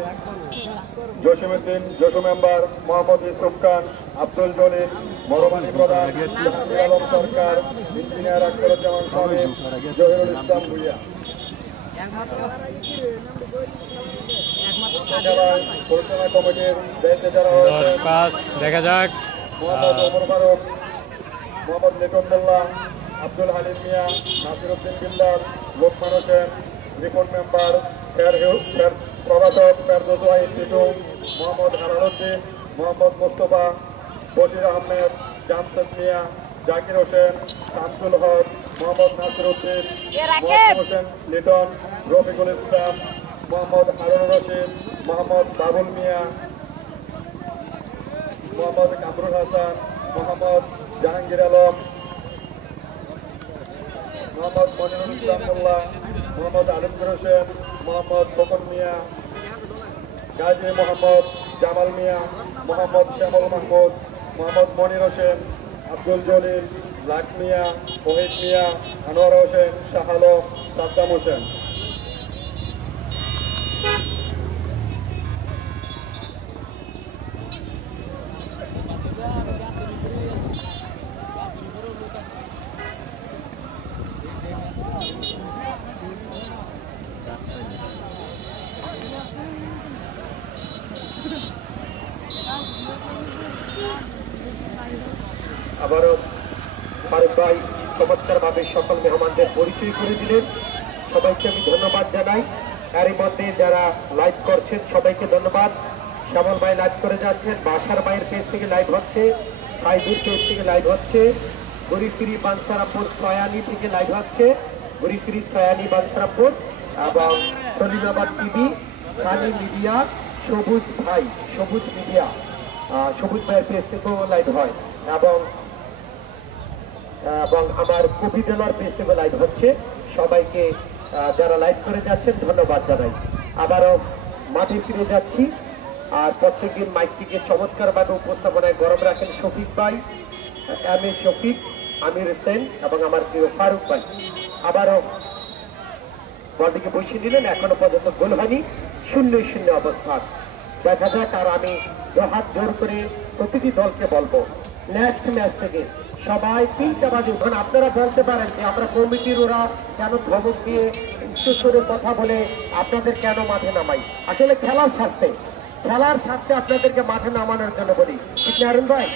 জসিমউদ্দিন জসু মেম্বার, মোহাম্মদ ইউসুফ খান, আব্দুল জলিল, মরমানি প্রধান, জাহাঙ্গীর আলম সরকার, ইঞ্জিনিয়ার আখতারুজ্জামান শামীম, জহিরুল ইসলাম ভুইয়া। পরিচালনা কমিটির দায়িত্বে যারা রয়েছেন দেখা যাক মোহাম্মদ ওমর ফারুক, মোহাম্মদ লিটন মোল্লা, আব্দুল হালিম মিয়া, নাসিরউদ্দিন বিল্লাল, লোকমান হোসেন, রিপোর্ট মেম্বার, প্রভাষক ফেরদৌস ওয়াহিদ টিটু, মোহাম্মদ হারানুদ্দিন, মোহাম্মদ মোস্তফা, বশির আহমেদ, জামশেদ মিয়া, জাকির হোসেন, শামসুল হক, মোহাম্মদ নাসিরউদ্দিন, মোহাম্মদ হোসেন লিটন, রফিকুল ইসলাম, মোহাম্মদ হারুন রশিদ, মোহাম্মদ বাবুল মিয়া, মোহাম্মদ কামরুল হাসান, মোহাম্মদ জাহাঙ্গীর আলম, মোহাম্মদ মনিরুল ইসলাম মোল্লা, মোহাম্মদ আলমগীর হোসেন, মোহাম্মদ খোকন মিয়া, গাজী মোহাম্মদ জামাল মিয়া, মোহাম্মদ শ্যামল মাহমুদ, মোহাম্মদ মনির হোসেন, আব্দুল জলিল, লাক মিয়া, ওহিদ মিয়া, আনোয়ার হোসেন, শাহ আলম, সাদ্দাম হোসেন। আবারও ফারুক ভাই চমৎকারভাবে সকল মেহমানদের পরিচয় করে দিলেন, সবাইকে আমি ধন্যবাদ জানাই। এরই মধ্যে যারা লাইভ করছেন সবাইকে ধন্যবাদ। শ্যামল ভাই লাইভ করে যাচ্ছেন, বাসার ভাইয়ের পেজ থেকে লাইভ হচ্ছে, সাইদুর পেজ থেকে লাইভ হচ্ছে, গরিফিরি বানসারাপুর সয়ানি থেকে লাইভ হচ্ছে, গরিফিরি সয়ানি বানসারাপুর এবং সলিমাবাদ টিভি, সানি মিডিয়া, সবুজ ভাই, সবুজ মিডিয়া, সবুজ ভাইয়ের পেজ থেকেও লাইভ হয় এবং আমার কপি জেলার পেজ থেকে লাইভ হচ্ছে। সবাইকে যারা লাইভ করে যাচ্ছেন ধন্যবাদ জানাই। আবারও মাঠে ফিরে যাচ্ছি, আর প্রত্যেকদিন মাইকটিকে চমৎকারভাবে উপস্থাপনায় গরম রাখেন শফিক ভাই, এম এ শফিক, আমির হোসেন এবং আমার প্রিয় ফারুক ভাই। আবারও বলটিকে বসিয়ে দিলেন, এখনো পর্যন্ত গোল হয়নি, 0-0 অবস্থান। দেখা যাক, আর আমি হাত জোর করে প্রতিটি দলকে বলবো নেক্সট ম্যাচ থেকে সবাই 3টা বাজে উঠুন। আপনারা বলতে পারেন যে আমরা কমিটির ওরা কেন ধমক দিয়ে উচ্চস্বরে কথা বলে আপনাদের কেন মাঠে নামাই। আসলে খেলার স্বার্থে আপনাদেরকে মাঠে নামানোর জন্য বলি, ঠিক না অরুণ ভাই?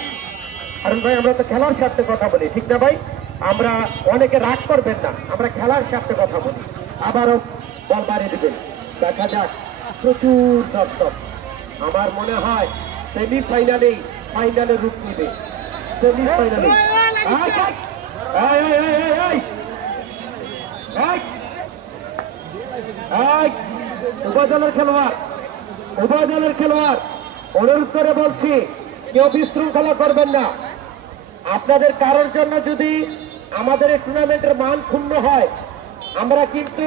অরুণ ভাই, আমরা তো খেলার স্বার্থে কথা বলি, ঠিক না ভাই? আমরা অনেকে রাগ করবেন না, আমরা খেলার স্বার্থে কথা বলি। আবারও বল বাড়িয়ে দেবেন, দেখা যাক। প্রচুর দর্শক, আমার মনে হয় সেমিফাইনালেই ফাইনালে রূপ নিবে। সেমিফাইনালে উপজেলার খেলোয়াড় অনুরোধ করে বলছি, কেউ বিশৃঙ্খলা করবেন না। আপনাদের কারোর জন্য যদি আমাদের এই টুর্নামেন্টের মান ক্ষুণ্ণ হয়, আমরা কিন্তু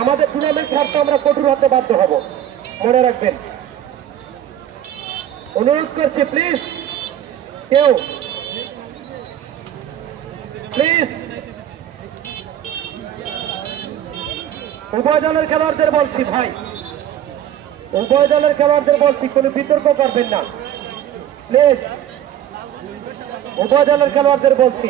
আমাদের টুর্নামেন্ট ছাড়তে আমরা কঠোর হতে বাধ্য হব, মনে রাখবেন। অনুরোধ করছি, প্লিজ কেউ প্লিজ উপজেলার খেলোয়াড়দের বলছি, ভাই উভয় দলের খেলোয়াড়দের বলছি কোনো বিতর্ক করবেন না প্লিজ। উভয় দলের খেলোয়াড়দের বলছি,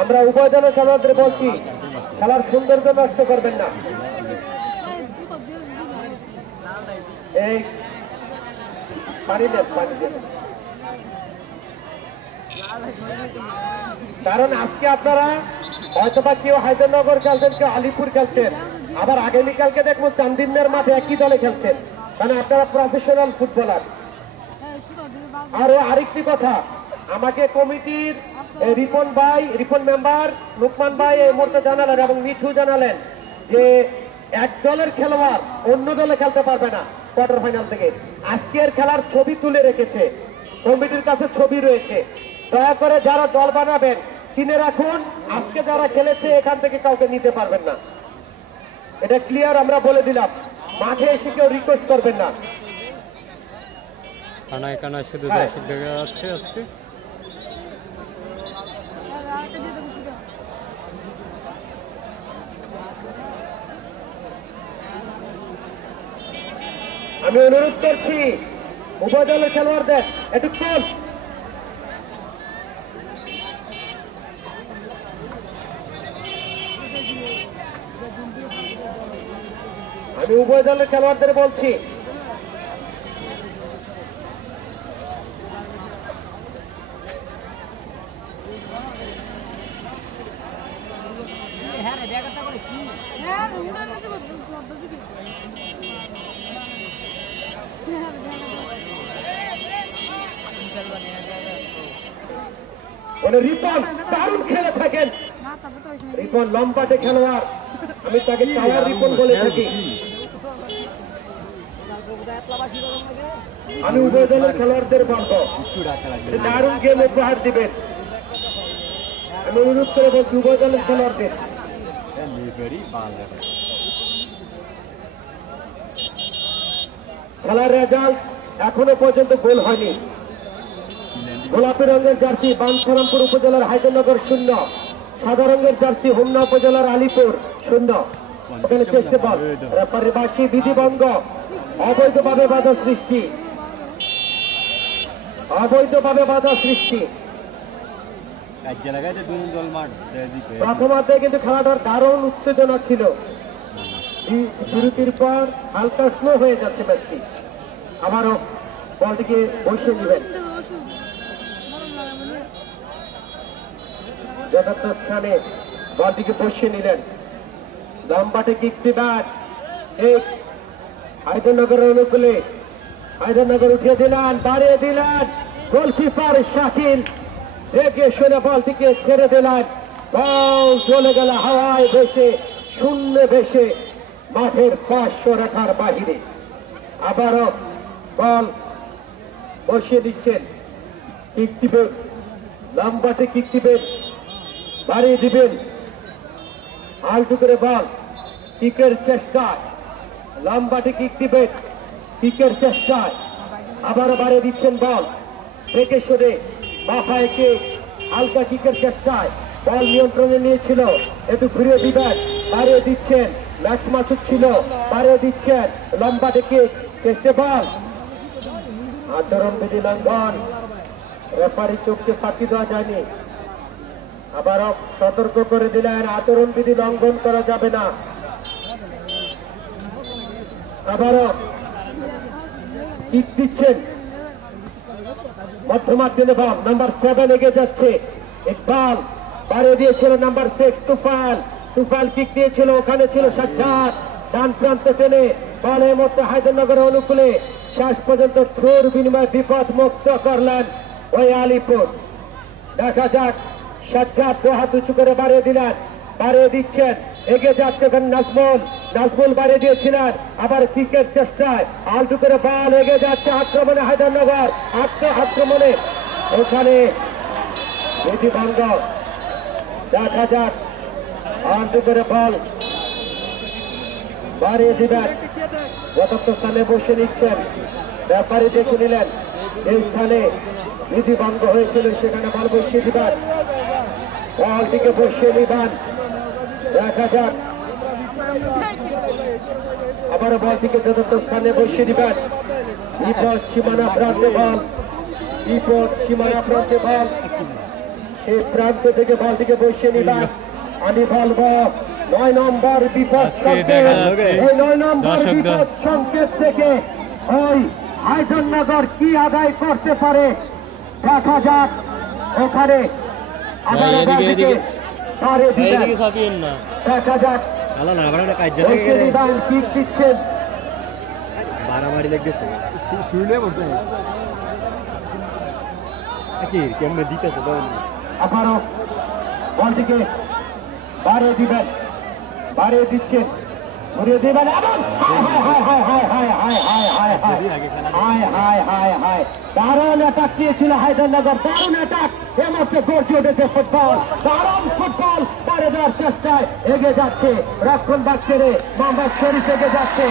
আমরা উভয় দলের খেলোয়াড়দের বলছি খেলার সৌন্দর্য নষ্ট করবেন না। এই পানি দেন, পানি দেন। কারণ আজকে আপনারা হয়তোবা কেউ হায়দ্রাবাদ খেলছেন, কেউ আলিপুর খেলছেন, আবার আগামীকালকে দেখবো চান্দিনের মাঠে একই দলে খেলছেন, কারণ আপনারা প্রফেশনাল ফুটবলার। আরো আরেকটি কথা, আমাকে কমিটির রিপন ভাই, রিপন মেম্বার লুকমান ভাই এই মুহূর্তে জানালেন এবং মিঠু জানালেন যে এক দলের খেলোয়াড় অন্য দলে খেলতে পারবে না কোয়ার্টার ফাইনাল থেকে। আজকের খেলার ছবি তুলে রেখেছে, কমিটির কাছে ছবি রয়েছে। দয়া করে যারা দল বানাবেন চিনে রাখুন, আজকে যারা খেলেছে এখান থেকে কাউকে নিতে পারবেন না, এটা ক্লিয়ার আমরা বলে দিলাম। মাঠে এসে কেউ রিকোয়েস্ট করবেন না। কানায় কানায় শুধু দর্শক দেখা যাচ্ছে আজকে। আমি অনুরোধ করছি উভয় দলের খেলোয়াড়দের একটু কম, আমি উভয় দলের খেলোয়াড়দের বলছি রিপন দারুণ খেলে থাকেন, রিপন লম্বাটে খেলোয়াড়, আমি তাকে টাওয়ার রিপন বলে থাকি। আমি উভয় দলের খেলোয়াড়দের বলবো দারুণ গেম উপহার দিবেন। আমি অনুরোধ করে বলছি উভয় দলের খেলোয়াড়দের। খেলার রেজাল্ট এখনো পর্যন্ত গোল হয়নি। গোলাপি রঙের জার্সি বাঞ্ছারামপুর উপজেলার হায়দ্রানগর 0, সাদা রঙের জার্সি হোমনা উপজেলার আলিপুর 0। ওখানে চেষ্টা বল, রেফারি বাসী বিধিভঙ্গ, অবৈধভাবে বাধা সৃষ্টি, অবৈধভাবে বাধা সৃষ্টি। প্রথমার্ধে কিন্তু খেলাটার দারুণ উত্তেজনা ছিল, বিরতির পর হালকা স্লো হয়ে যাচ্ছে ম্যাচটি। আবারও বলটিকে বসিয়ে দিবেন যথার্থ স্থানে, বলটিকে বসিয়ে নিলেন। লম্বাটে কিকটি ব্যাট, এক হায়দ্রানগরের অনুকূলে, হায়দ্রানগর উঠিয়ে দিলেন, বাড়িয়ে দিলেন, গোলকিপার শাকিল রেগে শুনে বলটিকে ছেড়ে দিলেন, বল চলে গেল হাওয়ায় ভেসে, শূন্য ভেসে মাঠের 500 রাখার বাহিরে। আবারও বল বসিয়ে দিচ্ছেন, কিক দিবেন, লম্বাটে কিক দিবেন, বাড়িয়ে দিবেন, আলটু করে বল, কিকের চেষ্টায়, লম্বাটে কিক দিবেন, কিকের চেষ্টায়, আবারও বাড়িয়ে দিচ্ছেন বল, রেখে সরে মাথায় কে হালকা কিকের চেষ্টায়, বল নিয়ন্ত্রণে নিয়েছিল, একটু ঘুরিয়ে দিবেন, বাড়িয়ে দিচ্ছেন, ম্যাচ মাসুক ছিল, বাড়িয়ে দিচ্ছেন, লম্বাটে কিক, চেষ্টা বল, আচরণবিধি লঙ্ঘন, রেফারি চোখকে ফাঁকি দেওয়া যায়নি। আবারও সতর্ক করে দিলেন, আচরণবিধি লঙ্ঘন করা যাবে না। আবারও কিক দিচ্ছেন, মধ্যমাধ্যমে বল, নাম্বার 7 এগিয়ে যাচ্ছে, ইকবাল বাড়িয়ে দিয়েছিল নাম্বার 6 তুফাল, তুফাল কিক দিয়েছিল, ওখানে ছিল সাজ্জাদ, ডান প্রান্ত টেনে বলের মধ্যে হায়দ্রানগরের অনুকূলে শেষ পর্যন্ত থ্রোর বিনিময়ে বিপদ মুক্ত করলেন ওই আলিপুর। দেখা যাক, সাজ্জাদ 2 হাত উঁচু করে বাড়িয়ে দিলেন, বাড়িয়ে দিচ্ছেন, এগিয়ে যাচ্ছে নাজমুল, নাজমুল বাড়িয়ে দিয়েছিলেন, আবার কিকের চেষ্টায় আলটু করে বল এগিয়ে যাচ্ছে, আক্রমণে হায়দ্রানগর, আক্রমণে ওখানে বিধিভঙ্গ। দেখা যাক, আলটু করে বল বাড়িয়ে দিবেন, যথার্থ স্থানে বসে নিচ্ছেন, ব্যাপারে দেখে নিলেন এই স্থানে বিধিভঙ্গ হয়েছিল, সেখানে বল বসিয়ে দিবেন, বলটিকে বসিয়ে নিবেন। দেখা যাক আবার বল থেকে যথার্থ স্থানে বসিয়ে দিবেন। বিপদ সীমানা প্রান্তে বল, বিপদ সীমানা প্রান্তে বল, সেই প্রান্ত থেকে বল থেকে বসিয়ে নিবেন। আমি বলবো 9 নম্বর বিপদ সংকেত, এই 9 নম্বর বিপদ সংকেত থেকে ওই হায়দরনগর কি আদায় করতে পারে দেখা যাক। ওখানে আবার পারে দিবেন, দেখা যাক। কিক দিচ্ছেন, মারামারি লাগতেছে শুনে বলছে কেমনে দিতেছে আবারও বলটিকে বাড়িয়ে দিবেন, বাড়িয়ে দিচ্ছেন, ঘুরিয়ে দিবেন। দারুণ অ্যাটাক দিয়েছিল হায়দরনগর, দারুণ অ্যাটাক। এ মুহূর্তে গর্জে উঠেছে ফুটবল, দারুণ ফুটবল। পারে দেওয়ার চেষ্টায় এগিয়ে যাচ্ছে রক্ষণভাগ ছেড়ে মোহাম্মদ শরীফ এগিয়ে যাচ্ছে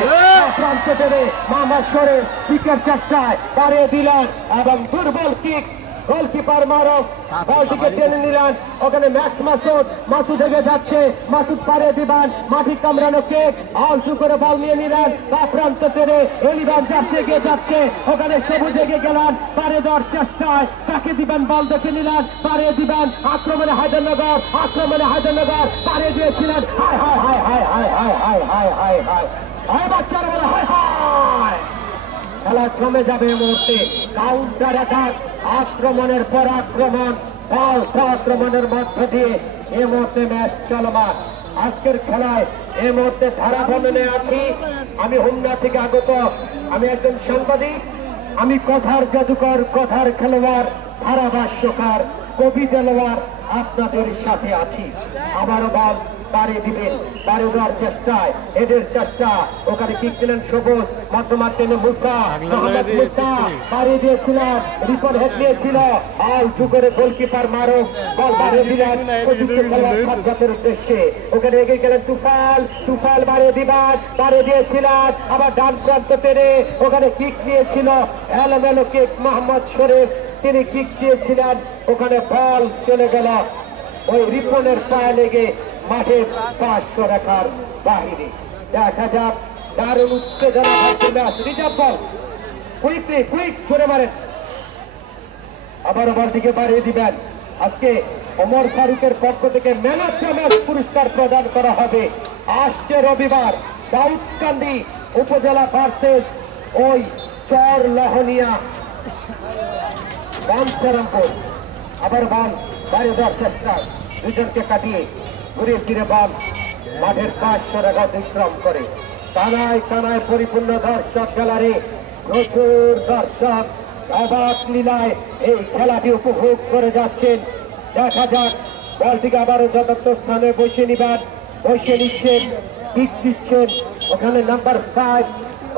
প্রান্ত ছেড়ে মোহাম্মদ শরীফ কিকের চেষ্টায় বাড়িয়ে দিলেন এবং দুর্বল কিক। গোলকিপার মারুফ বলটিকে টেনে নিলেন, ওখানে ম্যাক্স মাসুদ, মাসুদ এগিয়ে যাচ্ছে, মাসুদ পারে দিবেন, মাটি কামড়ানো কেক আলসু করে বল নিয়ে নিলেন বা প্রান্ত টেনে এলিভান যাচ্ছে, এগিয়ে যাচ্ছে, ওখানে সবুজ এগিয়ে গেলেন পারে দেওয়ার চেষ্টায়, কাকে দিবেন বল দেখে নিলেন, পারে দিবেন। আক্রমণে হায়দরনগর, আক্রমণে হায়দরনগর পারে দিয়েছিলেন। হায় হায় হায় হায় হায় হায় হায় হায় হায় হায় হায় বাচ্চারা বলে হায় হায়। খেলা জমে যাবে এই মুহূর্তে, কাউন্টার অ্যাটাক, আক্রমণের পর আক্রমণ, পাল্টা আক্রমণের মধ্য দিয়ে এই মুহূর্তে ম্যাচ চলমান। আজকের খেলায় এই মুহূর্তে ধারা বর্ণনে আছি আমি হোমনা থেকে আগত, আমি একজন সাংবাদিক, আমি কথার জাদুকর, কথার খেলোয়াড়, ধারাভাষ্যকার, কবি দেলোয়ার আপনাদের সাথে আছি। আবারও বল বাড়িয়ে দিবেন, বাড়িয়ে দেওয়ার চেষ্টায় এদের চেষ্টা, ওখানে কিক দিলেন সবুজ, মধ্যমাঠ টেনে মুসা, মোহাম্মদ মুসা বাড়িয়ে দিয়েছিলেন, রিপন হেড নিয়েছিল, আল করে গোলকিপার মারুফ বল বাড়িয়ে দিলেন সাজ্জাতের উদ্দেশ্যে, ওখানে এগিয়ে গেলেন তুফাল, তুফাল বাড়িয়ে দিবেন, বাড়িয়ে দিয়েছিলেন, আবার ডান প্রান্ত টেনে ওখানে কিক নিয়েছিল এলোমেলো কিক মোহাম্মদ শরীফ, তিনি কিক দিয়েছিলেন, ওখানে বল চলে গেল ওই রিপনের পায়ে লেগে মাঠের 500 রেখার বাহিরে। দেখা যাক, দারুণ উত্তেজনা থাকছে ম্যাচ। রিজার্ভ বল, কুইকলি কুইক করে মারেন, আবার বলটিকে বাড়িয়ে দিবেন। আজকে ওমর ফারুকের পক্ষ থেকে ম্যান অফ দ্য ম্যাচ পুরস্কার প্রদান করা হবে। আসছে রবিবার দাউদকান্দি উপজেলা ভার্সেস ওই চর লহনিয়া রামচরণপুর। আবার বল বাড়িয়ে দেওয়ার চেষ্টা, দুজনকে কাটিয়ে ঘুরে ফিরে বল মাঠের 500 রেখা অতিক্রম করে। কানায় কানায় পরিপূর্ণ দর্শক গ্যালারি, প্রচুর দর্শক অবাক লীলায় এই খেলাটি উপভোগ করে যাচ্ছেন। দেখা যাক, বলটিকে আবারও যথার্থ স্থানে বসিয়ে নিবেন, বসিয়ে নিচ্ছেন, কিক দিচ্ছেন, ওখানে নাম্বার 5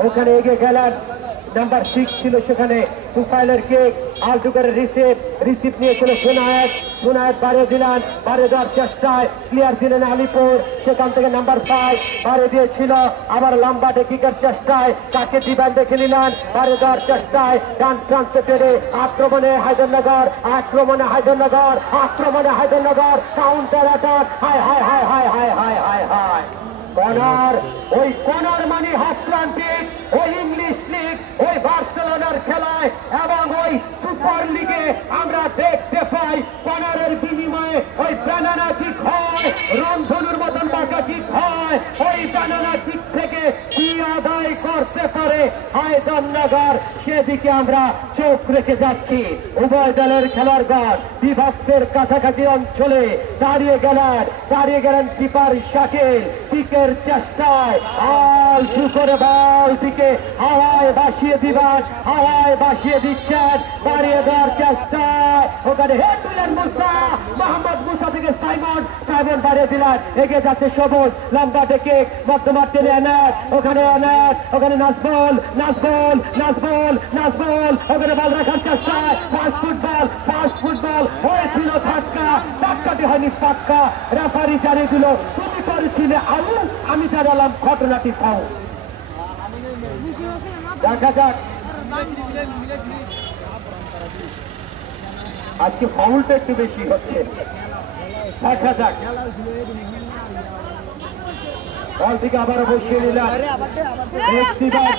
ওখানে এগিয়ে গেলেন, নাম্বার 6 ছিল সেখানে তুফাইলের কেক, আলটু করে রিসিভ নিয়েছিল সোনায়েত, সোনায়েত বাড়িয়ে দিলেন, বাড়িয়ে দেওয়ার চেষ্টায় ক্লিয়ার দিলেন আলিপুর, সেখান থেকে নাম্বার 5 বাড়িয়ে দিয়েছিল, আবার লম্বাটে কিকের চেষ্টায় কাকে দিবেন দেখে নিলেন, বাড়িয়ে দেওয়ার চেষ্টায় ডান প্রান্ত টেনে আক্রমণে হায়দরনগর, আক্রমণে হায়দরনগর, আক্রমণে হায়দরনগর, কাউন্টার অ্যাটাক, হায় হায় হায় হায় হায় হায় হায় হায় কর্নার, ওই কর্নার মানে আটলান্টিক, ওই ইংলিশ লিগ, ওই বার্সেলোনার খেলায় এবং ওই সুপার লিগে আমরা দেখতে পাই কর্নারের বিনিময়ে ওই ব্যানানা কিক হয়, রংধনুর মতন বাঁকা কিক হয়, ওই ব্যানানা কিক থেকে কি আদায় করতে পারে হায়দরনগর, সেদিকে আমরা চোখ রেখে যাচ্ছি। উভয় দলের খেলোয়াড়গণ বিভক্তের কাছাকাছি অঞ্চলে দাঁড়িয়ে গেলেন কিপার শাকিল, কিকের চেষ্টায় আলটু করে বল দিকে হাওয়ায় ভাসিয়ে দিবেন, হাওয়ায় ভাসিয়ে দিচ্ছেন, বাড়িয়ে দেওয়ার চেষ্টায় ওখানে হেড দিলেন মুসা, মোহাম্মদ মুসা থেকে সাইমন, সাইমন বাড়িয়ে দিলেন, এগিয়ে যাচ্ছে সবুজ, লম্বা থেকে মধ্যমাঠ টেনে এনায়েত, ওখানে নাজবল, ওখানে বল রাখার চেষ্টায় ফাস্ট ফুটবল হয়েছিল ধাক্কাটি হয়নি পাক্কা, রেফারি জানিয়ে দিল তুমি করেছিলে আউট, আমি জানালাম ঘটনাটি ফাউল। দেখা যাক, আজকে ফাউলটা একটু বেশি হচ্ছে, দেখা যাক। বলটিকে আবারও বসিয়ে নিলেন। কিক দিবেন,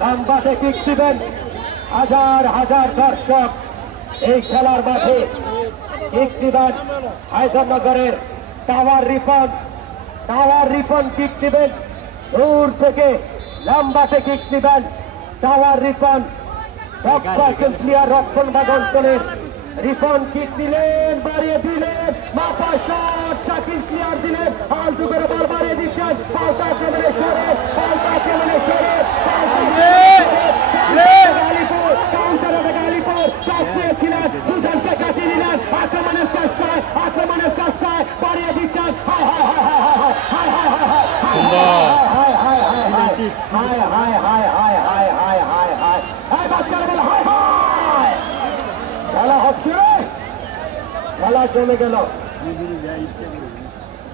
লম্বাতে কিক দিবেন। হাজার হাজার দর্শক এই খেলার মাঠে কিক দিবেন। হায়দরনগরের টাওয়ার রিপন কিক দিবেন। দূর থেকে লম্বাতে কিক দিবেন টাওয়ার রিপন। প্লেয়ার রক্ষণভাগ অঞ্চলের রিপন কিক দিলেন, বাড়িয়ে দিলেন, মাপা শট, শাকিল ক্লিয়ার দিলেন, ফালতু করে বল বাড়িয়ে দিচ্ছেন, পাল্টা আক্রমণে সরে, দুজনকে কাটিয়ে নিলেন, আক্রমণের চেষ্টায় বাড়িয়ে দিচ্ছেন। খেলা হচ্ছে রে, খেলা জমে গেল।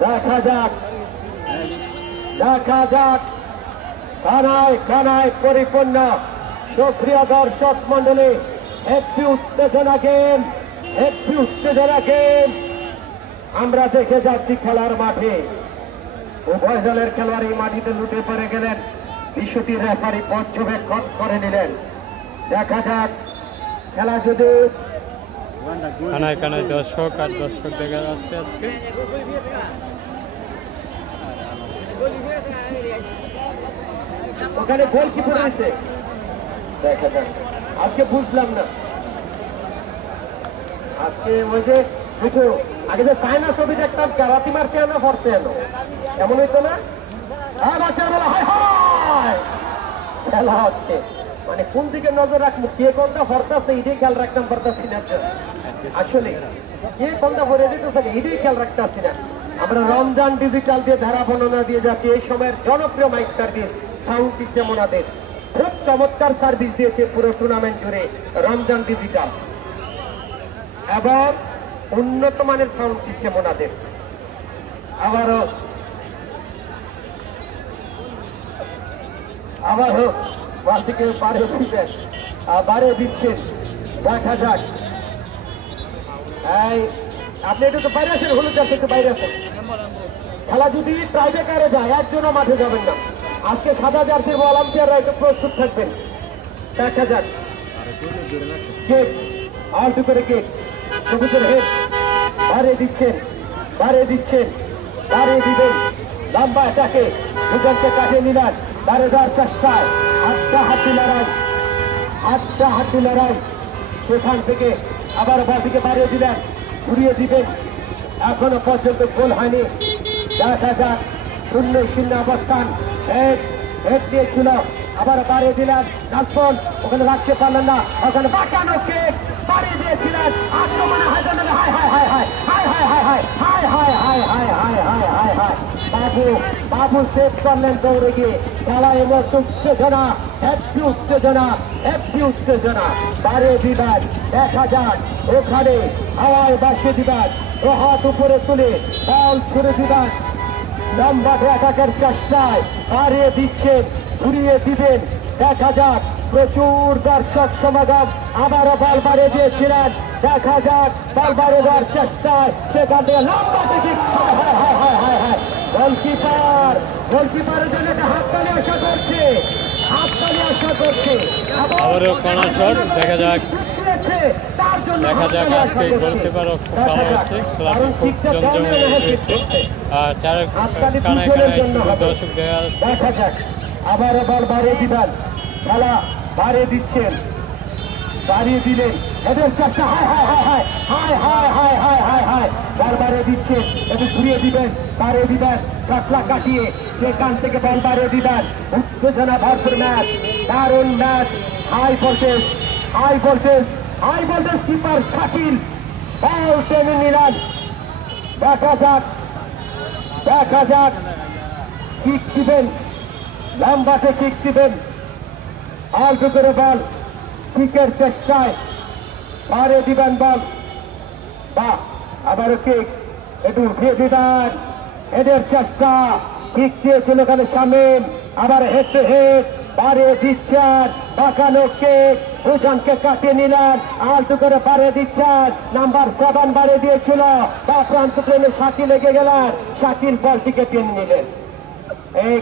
দেখা যাক কানায় পরিপূর্ণ। সুপ্রিয় দর্শক মন্ডলী, একটি উত্তেজনা গেম আমরা দেখে যাচ্ছি খেলার মাঠে। উভয় দলের খেলোয়াড় এই মাটিতে লুটে পড়ে গেলেন, বিষয়টি রেফারি পর্যবেক্ষণ করে নিলেন। দেখা যাক খেলা যদি কানায় কানায় দর্শক দেখা যাচ্ছে আজকে। ওখানে গোল কি পড়েছে দেখা যাক। আজকে বুঝলাম না, আজকে ওই যে কিছু আগে যে চায়না ছবি দেখতাম, কারাতি মারতে আনা পড়তে এলো, এমন হইতো না? খেলা হচ্ছে, মানে কোন দিকে নজর রাখবো, কে কোনটা ফরতাছে এটাই খেয়াল রাখতাম পারতাছি না। আসলে কে কোনটা ভরে দিতেছে এটাই খেয়াল রাখতেছি না। আমরা রমজান ডিজিটাল দিয়ে ধারা বর্ণনা দিয়ে যাচ্ছি। এই সময়ের জনপ্রিয় মাইক সার্ভিস সাউন্ড সিস্টেম ওনাদের খুব চমৎকার সার্ভিস দিয়েছে পুরো টুর্নামেন্ট জুড়ে রমজান ডিজিটাল, এবং উন্নত মানের সাউন্ড সিস্টেম ওনাদের। আবারও বাসিকে বাড়িয়ে দিচ্ছেন। দেখা যাক, আপনি একটু বাইরে আসেন, হলুদ যাচ্ছে, একটু বাইরে আসেন। খেলা যদি ট্রাইব্রেকারে যায়, একজনও মাঠে যাবেন না। আজকে সাদা জার্সির ভলান্টিয়াররা একটু প্রস্তুত থাকবেন। দেখা যাক, কেক আলটু করে কেক সবুজের হেড বাড়িয়ে দিচ্ছেন, বাড়িয়ে দিবেন। লম্বা এটাকে দুজনকে কাটিয়ে নিলেন, বাড়িয়ে দেওয়ার চেষ্টায় হাড্ডা লড়াই। সেখান থেকে আবার বাদিকে বাড়িয়ে দিলেন, ঘুরিয়ে দিবেন। এখনো পর্যন্ত গোল হয়নি। দেখা যাক, 0-0 অবস্থান। হেড দিয়েছিল, আবার বাড়িয়ে দিলেন নাজমুল, ওখানে রাখতে পারলেন না, ওখানে বাঁকানো কেক বাড়িয়ে দিয়েছিলেন। আক্রমণে বাবু সেভ করলেন দৌড়ে গিয়ে। খেলায় উত্তেজনা, একটি উত্তেজনা বাড়িয়ে দিবেন। দেখা যাক, ওখানে হাওয়ায় বাসিয়ে দিবেন, ও হাত উপরে তুলে বল ছুড়ে দিবেন। লম্বা অ্যাটাকের চেষ্টায় বাড়িয়ে দিচ্ছেন, ঘুরিয়ে দিবেন। দেখা যাক, প্রচুর দর্শক সমাগম। আবারও বল বাড়িয়ে দিয়েছিলেন। দেখা যাক, বল বাড়িয়ে দেওয়ার চেষ্টায় সেখান থেকে লম্বা থেকে গোলকিপারের জন্য একটা হাততালি আশা করছে। আবারও কর্নার শট। দেখা যাক আজকে গোলকিপার খুব ভালো হচ্ছে, খেলাটি খুব জমজমে হয়েছে। আর কানায় দর্শক দেখা যাচ্ছে। দেখা যাক, আবারও বল বাড়িয়ে দিবেন, খেলা বাড়িয়ে দিচ্ছেন, বাড়িয়ে দিলেন। এদের চেষ্টা বল বাড়িয়ে দিচ্ছেন, এদের ঘুরিয়ে দিবেন, বাড়িয়ে দিবেন, কাটলা কাটিয়ে সেখান থেকে বল বাড়িয়ে দিবেন। উত্তেজনা ভরপুর ম্যাচ, দারুণ match, high voltage keeper Shakil ball টেনে নিলেন। দেখা যাক কিক দিবেন, লম্বাতে কিক দিবেন, আলটু করে বল কিকের চেষ্টায় বাড়িয়ে দিবেন বল। বা আবারও কিক, একটু উঠিয়ে দিবেন। হেডের চেষ্টা, কিক দিয়েছিল ওখানে শামিম, আবার হেড টু হেড বাড়িয়ে দিচ্ছেন। বাঁকানো কেক, দুজনকে কাটিয়ে নিলেন, আলটু করে বাড়িয়ে দিচ্ছেন। নাম্বার 7 বাড়িয়ে দিয়েছিল, বা প্রান্ত প্রেমে শাকিল লেগে গেলেন, শাকিল বলটিকে টেনে নিলেন। এই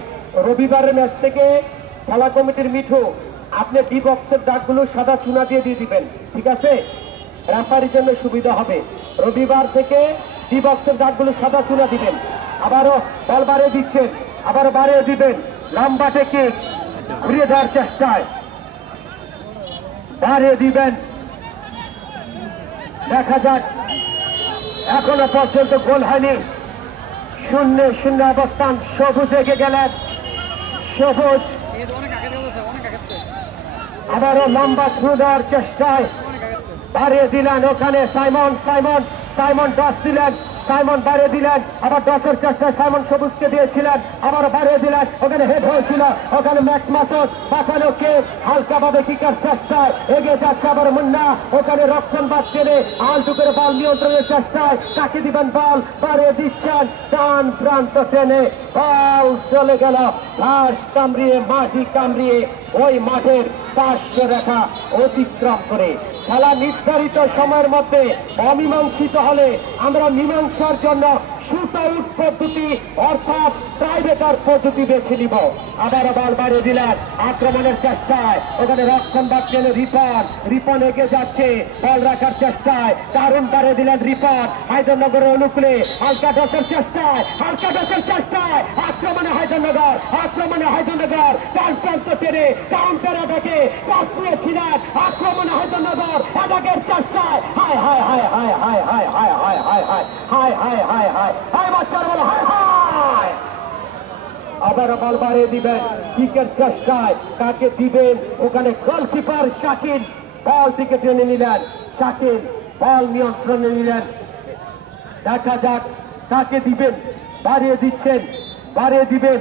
রবিবারের ম্যাচ থেকে খেলা কমিটির মিঠু আপনি ডি বক্সের দাগগুলো সাদা চুনা দিয়ে দিবেন, ঠিক আছে? রেফারির জন্য সুবিধা হবে। রবিবার থেকে ডি বক্সের দাগগুলো সাদা চুনা দিবেন। আবারও বল বাড়িয়ে দিচ্ছেন, আবার বাড়িয়ে দিবেন, লম্বা থেকে ঘুরিয়ে দেওয়ার চেষ্টায় বাড়িয়ে দিবেন। দেখা যাক, এখনো পর্যন্ত গোল হয়নি। 0-0 অবস্থান। সবুজ এগিয়ে গেলেন, সবুজ আবারও লম্বা থ্রু দেওয়ার চেষ্টায় বাড়িয়ে দিলেন। ওখানে সাইমন সাইমন সাইমন ডস দিলেন, সাইমন বাড়িয়ে দিলেন, আবার ডসের চেষ্টায় সাইমন সবুজকে দিয়েছিলেন, আবার বাড়িয়ে দিলেন। ওখানে হেড হয়েছিল, ওখানে ম্যাক্স মাসুদ পাঠানো কে হালকা ভাবে কিকার চেষ্টায় এগিয়ে যাচ্ছে। আবার মুন্না ওখানে রক্ষণ বাদ টেনে আলটু করে বল নিয়ন্ত্রণের চেষ্টায় কাকে দিবেন, বল বাড়িয়ে দিচ্ছেন, ডান প্রান্ত টেনে বল চলে গেল ঘাস কামড়িয়ে, মাটি কামড়িয়ে, ওই মাঠের 500 রেখা অতিক্রম করে। খেলা নির্ধারিত সময়ের মধ্যে অমীমাংসিত হলে আমরা মীমাংসার জন্য শুট আউট পদ্ধতি অর্থাৎ ট্রাইবেকার পদ্ধতি বেছে নিব। আবার বল বাড়িয়ে দিলেন, আক্রমণের চেষ্টায় ওখানে রক্ষণ বাদ টেনে রিপন এগিয়ে যাচ্ছে, বল রাখার চেষ্টায় দারুণ বাড়িয়ে দিলেন রিপন। হায়দরনগরের অনুকূলে হালকা ডসের চেষ্টায় আক্রমণে হায়দরনগর ডান প্রান্ত টেনে কাউন্টার অ্যাটাকে পাস পেয়েছিলেন। আক্রমণে হায়দরনগর অ্যাটাকের চেষ্টায় হায় হায় হায় হায় হায় হায় হায় হায় হায় হায় হায় হায় হায় হায় হায় বাচ্চার বল হায় হায়। আবার বল বাড়িয়ে দিবেন, কিকের চেষ্টায় কাকে দিবেন, ওখানে গোলকিপার শাকিল বল থেকে টেনে নিলেন, শাকিল বল নিয়ন্ত্রণে নিলেন। দেখা যাক কাকে দিবেন, বাড়িয়ে দিবেন।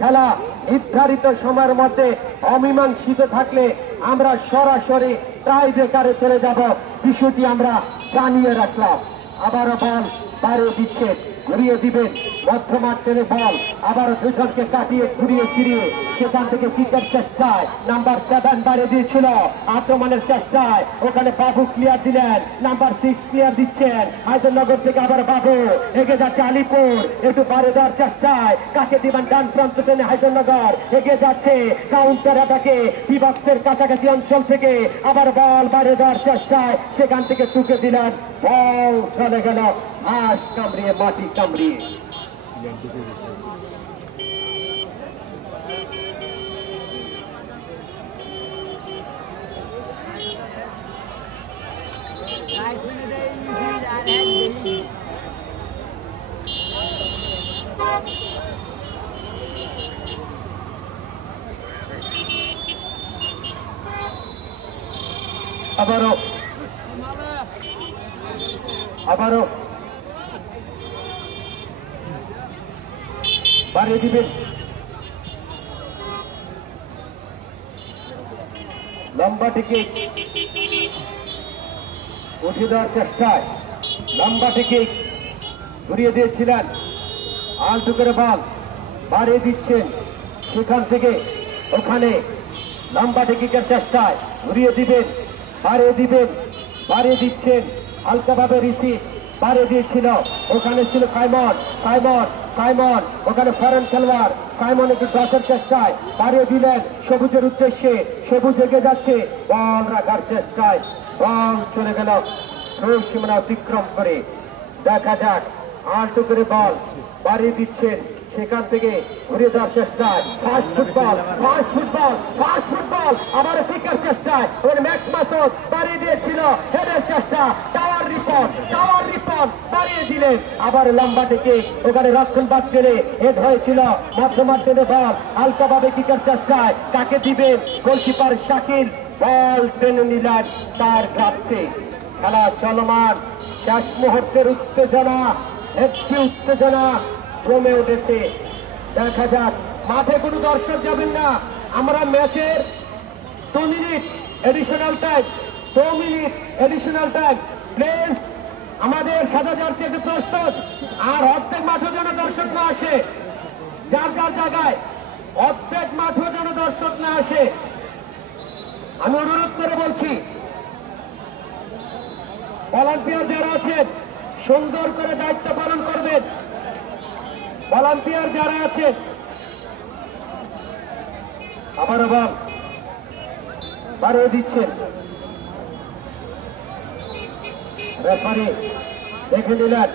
খেলা নির্ধারিত সময়ের মধ্যে অমীমাংসিত থাকলে আমরা সরাসরি টাই ব্রেকারে চলে যাব, বিষয়টি আমরা জানিয়ে রাখলাম। আবারও বল বাড়িয়ে দিচ্ছেন, ঘুরিয়ে দিবেন, মধ্যমাঠ টেনে বল আবারও দুজনকে কাটিয়ে ঘুরিয়ে ফিরিয়ে সেখান থেকে কিকের চেষ্টায় নাম্বার 7 বাড়িয়ে দিয়েছিল, আক্রমণের চেষ্টায় ওখানে বাবু ক্লিয়ার দিলেন, নাম্বার 6 ক্লিয়ার দিচ্ছেন। হায়দরনগর থেকে আবার বাবু এগিয়ে যাচ্ছে, আলিপুর একটু বাড়িয়ে দেওয়ার চেষ্টায় কাকে দিবেন, ডান প্রান্ত টেনে হায়দরনগর এগিয়ে যাচ্ছে কাউন্টার অ্যাটাকে বিবক্সের কাছাকাছি অঞ্চল থেকে আবার বল বাড়িয়ে দেওয়ার চেষ্টায় সেখান থেকে টুকে দিলেন, বল চলে গেল ঘাস কামড়িয়ে, মাটি কামড়িয়ে। আবারও বাড়িয়ে দিবেন, লম্বা থেকে উঠে দেওয়ার চেষ্টায় লম্বা থেকে ঘুরিয়ে দিয়েছিলেন, আলটু করে বল বাড়িয়ে দিচ্ছেন, সেখান থেকে ওখানে লম্বা টেকিকের চেষ্টায় ঘুরিয়ে দিবেন, বাড়িয়ে দিচ্ছেন, হালকাভাবে রিসিভ বাড়িয়ে দিয়েছিল, ওখানে ছিল সাইমন ওখানে ফরেন খেলোয়াড়, সাইমন একটু দশের চেষ্টায় বাড়িয়ে দিলেন সবুজের উদ্দেশ্যে, সবুজ এগিয়ে যাচ্ছে, বল রাখার চেষ্টায় বল চলে গেল সীমানা অতিক্রম করে। দেখা যাক আলটু করে বল বাড়িয়ে দিচ্ছেন, সেখান থেকে ঘুরিয়ে দেওয়ার চেষ্টায় ফাস্ট ফুটবল আবার ফিকার চেষ্টায় ম্যাক্স মাসুদ বাড়িয়ে দিয়েছিল, হেডের চেষ্টা টাওয়ার রিপন বাড়িয়ে দিলেন, আবার লম্বা থেকে ওখানে রক্ষণ বাদ টেনে হেড হয়েছিল, মধ্যমাঠ টেনে বল হালকাভাবে কিকার চেষ্টায় কাকে দিবেন, গোলকিপার শাকিল বল টেনে নিলেন তার কাছে। খেলা চলমান, শেষ মুহূর্তের উত্তেজনা জমে উঠেছে। দেখা যাক, মাঠে কোনো দর্শক যাবেন না, আমরা ম্যাচের 2 মিনিট এডিশনাল টাইম প্লিজ আমাদের সাদা জার্সি প্রস্তুত, আর অর্ধেক মাঠও যেন দর্শক না আসে, যার জায়গায় অর্ধেক মাঠও যেন দর্শক না আসে, আমি অনুরোধ করে বলছি। ভলান্টিয়ার যারা আছেন সুন্দর করে দায়িত্ব পালন করবেন, ভলান্টিয়ার যারা আছেন আবার বল বাড়িয়ে দিচ্ছেন রেফারি, দেখে নিলেন।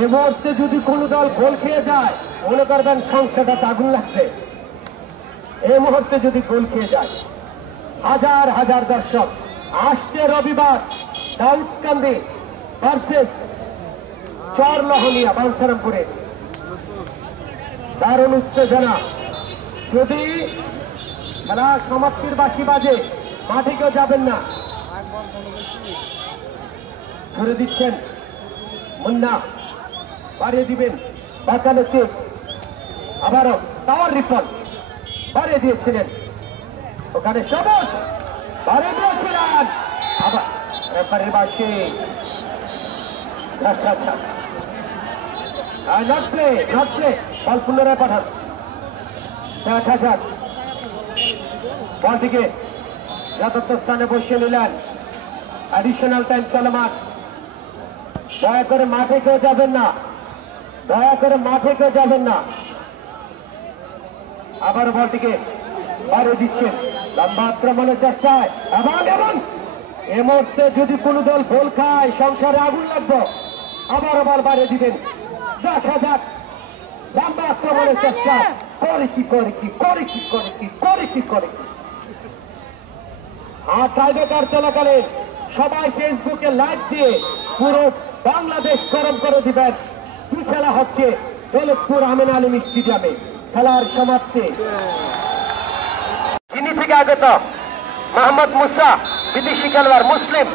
এ মুহূর্তে যদি কোনো দল গোল খেয়ে যায় মনে করবেন সংসারটা আগুন লাগছে। এই মুহূর্তে যদি গোল খেয়ে যায়, হাজার হাজার দর্শক আসছে রবিবার দাউদকান্দি ভার্সেস চরলহনিয়া বাঞ্ছারামপুরে। দারুণ উত্তেজনা। যদি খেলা সমাপ্তির বাঁশি বাজে মাঠে কেউ যাবেন না। ধরে দিচ্ছেন মুন্না, বাড়িয়ে দিবেন বাঁচানো চেক। আবারও টাওয়ার রিপন বাড়িয়ে দিয়েছিলেন, ওখানে সবুজ বাড়িয়ে দিয়েছিলেন। আবার রেফারির বাঁশি। নট প্লে, নট প্লে, বল পুনরায় পাঠান। দেখা যাক, বলটিকে যথার্থ স্থানে বসিয়ে নিলেন। অ্যাডিশনাল টাইম চলমান। দয়া করে মাঠে কেউ যাবেন না, দয়া করে মাঠে কেউ যাবেন না। আবার বলটিকে বাড়িয়ে দিচ্ছেন লম্বা আক্রমণের চেষ্টায়। এবং এই মুহূর্তে যদি কোন দল গোল খায় সংসারে আগুন লাগবে। আবার বল বাড়িয়ে দিবেন। দেখা যাক, লম্বা আক্রমণের চেষ্টা করে কি করে কি করে কি করে কি করে কি করে কি। আর টাইব্রেকার চলাকালীন সবাই ফেসবুকে লাইক দিয়ে পুরো বাংলাদেশ গরম করে দিবেন। কি খেলা হচ্ছে দৌলতপুর আমিন আলিম স্টেডিয়ামে। খেলার সমাপ্তি। চিনি থেকে আগত মোহাম্মদ মুসা, বিদেশি খেলোয়াড় মুসলিম।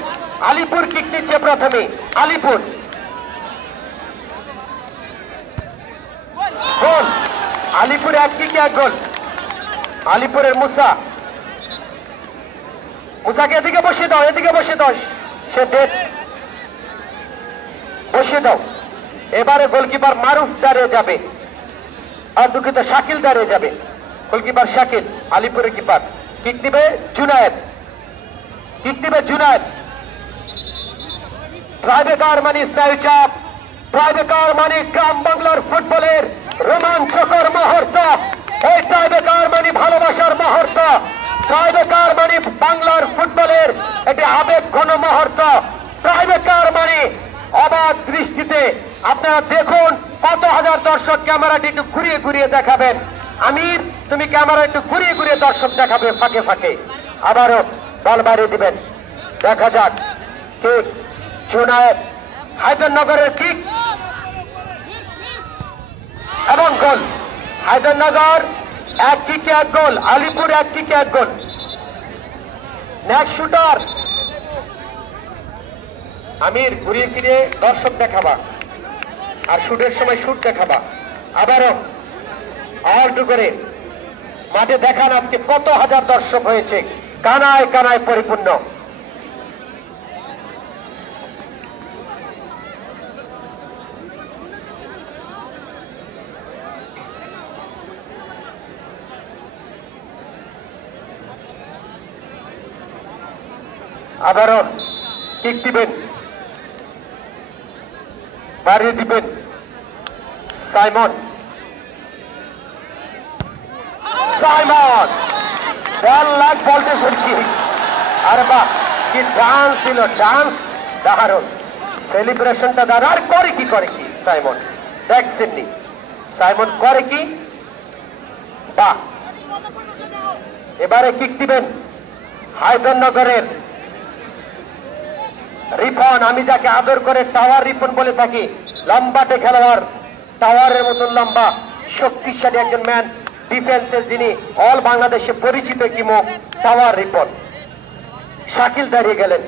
আলিপুর কিক নিচ্ছে প্রথমে। আলিপুর গোল, আলিপুরে এক কিকে এক গোল। আলিপুরের মুসা, মুসাকে এদিকে বসিয়ে দাও, এদিকে বসিয়ে দাও, সে ডেট বসিয়ে দাও। এবারে গোলকিপার মারুফ দাঁড়িয়ে যাবে, আর দুঃখিত শাকিল দাঁড়িয়ে যাবে। গোলকিপার শাকিল, আলিপুরের কিপার। কিক দিবে জুনায়েদ, কিক দিবে জুনায়েদ। ট্রাইবেকার মানে স্নায়ু চাপ, ট্রাইবেকার মানে গ্রাম বাংলার ফুটবলের রোমাঞ্চকর মুহূর্ত। এই ট্রাইবেকার মানে ভালোবাসার মুহূর্ত, ট্রাইবেকার মানে বাংলার ফুটবলের এটি আবেগ ঘন মুহূর্ত। ট্রাইবেকার মানে অবাক দৃষ্টিতে আপনারা দেখুন কত হাজার দর্শক। ক্যামেরাটি একটু ঘুরিয়ে ঘুরিয়ে দেখাবেন। আমির, তুমি ক্যামেরা একটু ঘুরিয়ে ঘুরিয়ে দর্শক দেখাবে ফাঁকে ফাঁকে। আবারও বল বাড়িয়ে দিবেন। দেখা যাক, কিক জুনায়েদ, হায়দরনগরের কিক এবং গোল। হায়দরনগর এক কিকে এক গোল, আলিপুর এক কিকে এক গোল। নেক্সট শুটার আমির, ঘুরিয়ে ফিরে দর্শক দেখাবা আর শুটের সময় শুট দেখাবা। আবারও আলটু করে মাঠে দেখান আজকে কত হাজার দর্শক হয়েছে, কানায় কানায় পরিপূর্ণ। আবারও কিক দিবেন, বাড়িয়ে দিবেন সাইমন। সাইমন বল লাগ বলতে শুনছি। আরে বাহ, কি ডান্স ছিল, ডান্স দারুণ, সেলিব্রেশনটা দারুণ। আর করে কি করে কি সাইমন, দেখছেননি সাইমন করে কি, বাহ। এবারে কিক দিবেন হায়দরনগরের রিপন, আমি যাকে আদর করে টাওয়ার রিপন বলে থাকি। লম্বাটে খেলোয়াড়, টাওয়ারের মতন লম্বা, শক্তিশালী একজন ম্যান ডিফেন্সের, যিনি অল বাংলাদেশে পরিচিত কি মুখ, টাওয়ার রিপন। শাকিল দাঁড়িয়ে গেলেন।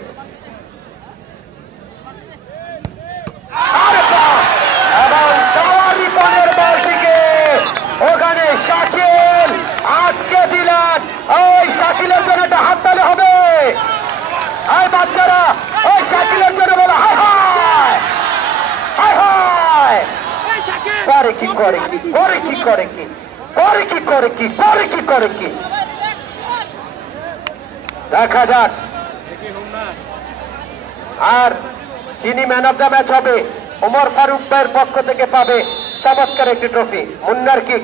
এবং টাওয়ার রিপনের বলটিকে ওখানে শাকিল আটকে দিলেন। ওই শাকিলের জন্য একটা হাততালি হবে। এই বাচ্চারা ওই শাকিলের জন্য বলে হায় হায় হায় হায়। করে কি করে কি করে কি করে কি করে কি করে কি করে কি করে কি, দেখা যাক। আর যিনি ম্যান অফ দ্য ম্যাচ হবে ওমর ফারুক ভাইয়ের পক্ষ থেকে পাবে চমৎকার একটি ট্রফি। মুন্নার কিক,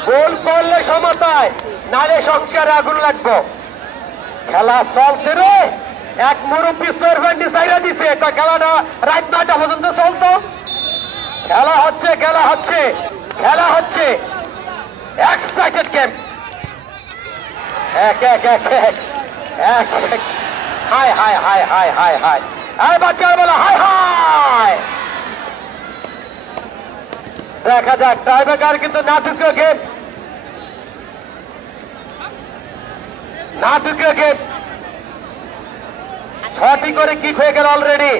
গোল করলে সমতায়, নালে সংসারে আগুন লাগবো। খেলা চলছে রে, এক মুরব্বী সোরভেন্ডি সাইরা দিছে, খেলাটা রাত 9টা পর্যন্ত চলতো। খেলা হচ্ছে, খেলা হচ্ছে, খেলা হচ্ছে, এক্সাইটেড গেম। এক এক এক এক এক এক high high high high high high high বাচ্চারা বলো হাই হাই। দেখা যাক, টাইব্রেকার কিন্তু নাটকীয় গেম, নাটকীয় গেম। 6টি করে কিক হয়ে গেল অলরেডি,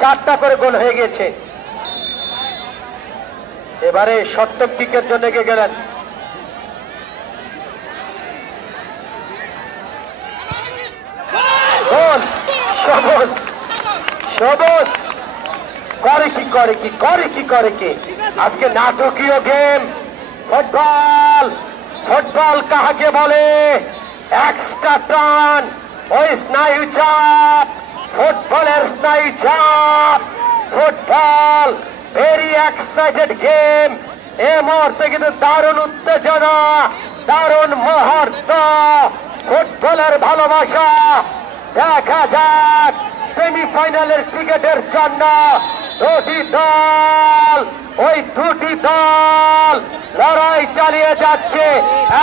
4টা করে গোল হয়ে গেছে। এবারে শর্ট কিকের জন্য এগিয়ে গেলেন। গোল, সবুজ, সবুজ করে কি, করে কি, করে কি, করে কি। আজকে নাটকীয় গেম ফুটবল। ফুটবল কাহাকে বলে? এক্সট্রা টান, ওই স্নায়ু চাপ, ফুটবলের স্নায়ু চাপ। Football very excited game. এ মুহূর্তে কিন্তু দারুণ উত্তেজনা, দারুণ মুহূর্ত, ফুটবলের ভালোবাসা। দেখা যাক সেমিফাইনালের টিকেটের জন্য দুটি দল, ওই দুটি দল লড়াই চালিয়ে যাচ্ছে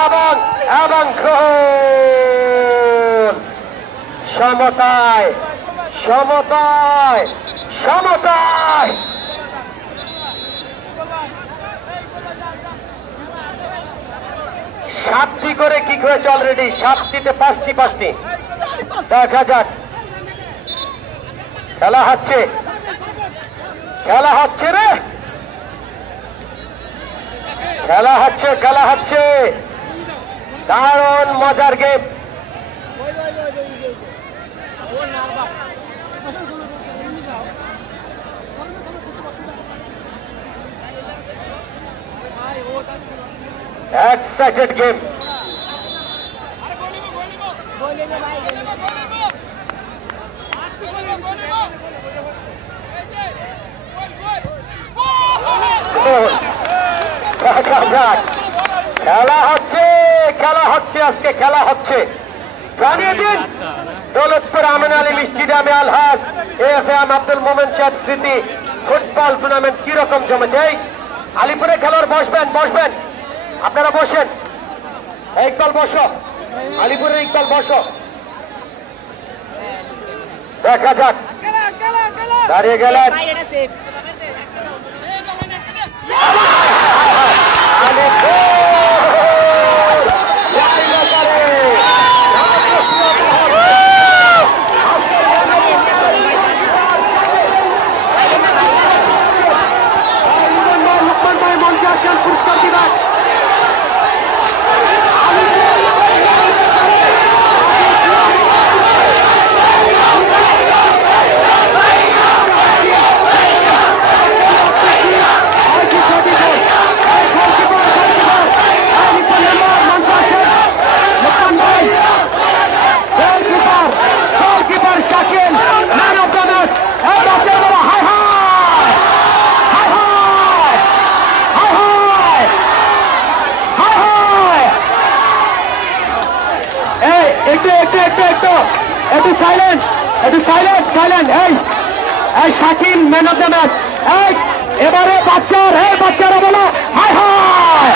এবং এবং সমতায়, সমতায়, সমতায়। সাতটি করে কিক হয়েছে অলরেডি, 7টিতে 5টি 5টি। দেখা যাক, খেলা হচ্ছে, খেলা হচ্ছে রে, খেলা হচ্ছে, খেলা হচ্ছে, দারুণ মজার গেম। Excited game. খেলা হচ্ছে, খেলা হচ্ছে, আজকে খেলা হচ্ছে। জানিয়ে দিন দৌলতপুর আমিন আলী স্টেডিয়ামে আলহাজ এফএম আব্দুল মোমেন সাহেব স্মৃতি ফুটবল টুর্নামেন্ট কিরকম জমেছে। আলিপুরে খেলোয়াড় বসবেন, বসবেন, আপনারা বসেন। ইকবাল বসো, আলিপুরের ইকবাল বসো। দেখা যাক, দাঁড়িয়ে গেলেন পুরস্কার দিবেন। একটু সাইলেন্ট, একটু সাইলেন্ট, সাইলেন্ট। এই Shakil man of the match. এবারে বাচ্চার, এই বাচ্চারা বলো high high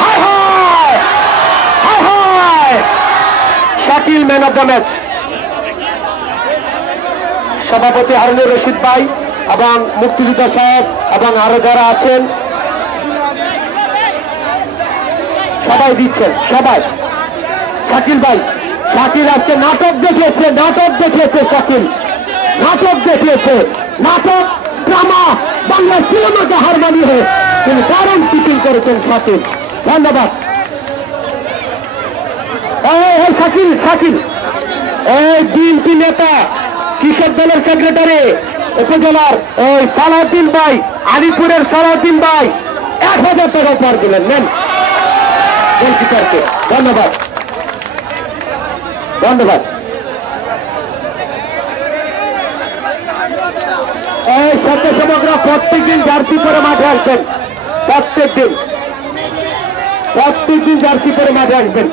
high high high high. Shakil man of the match. সভাপতি হারুনুর রশিদ ভাই এবং মুক্তিযোদ্ধা সাহেব এবং আরো যারা আছেন সবাই দিচ্ছেন, সবাই। শাকিল ভাই, শাকিল আজকে নাটক দেখিয়েছে, নাটক দেখিয়েছে শাকিল, নাটক দেখিয়েছে, নাটক, ড্রামা, বাংলা সিনেমাকে হার মানিয়ে তিনি দারুণ পিটিং করেছেন শাকিল। ধন্যবাদ। এই শাকিল, শাকিল, এই বিএনপি নেতা, কৃষক দলের সেক্রেটারি উপজেলার ওই সালাউদ্দিন ভাই, আলিপুরের সালাউদ্দিন ভাই 1000 টাকা উপহার দিলেন, নেন। ধন্যবাদ, ধন্যবাদ। এই স্বেচ্ছাসেবকরা প্রত্যেকদিন জার্সি পরে মাঠে আসবেন, প্রত্যেকদিন জার্সি পরে মাঠে আসবেন।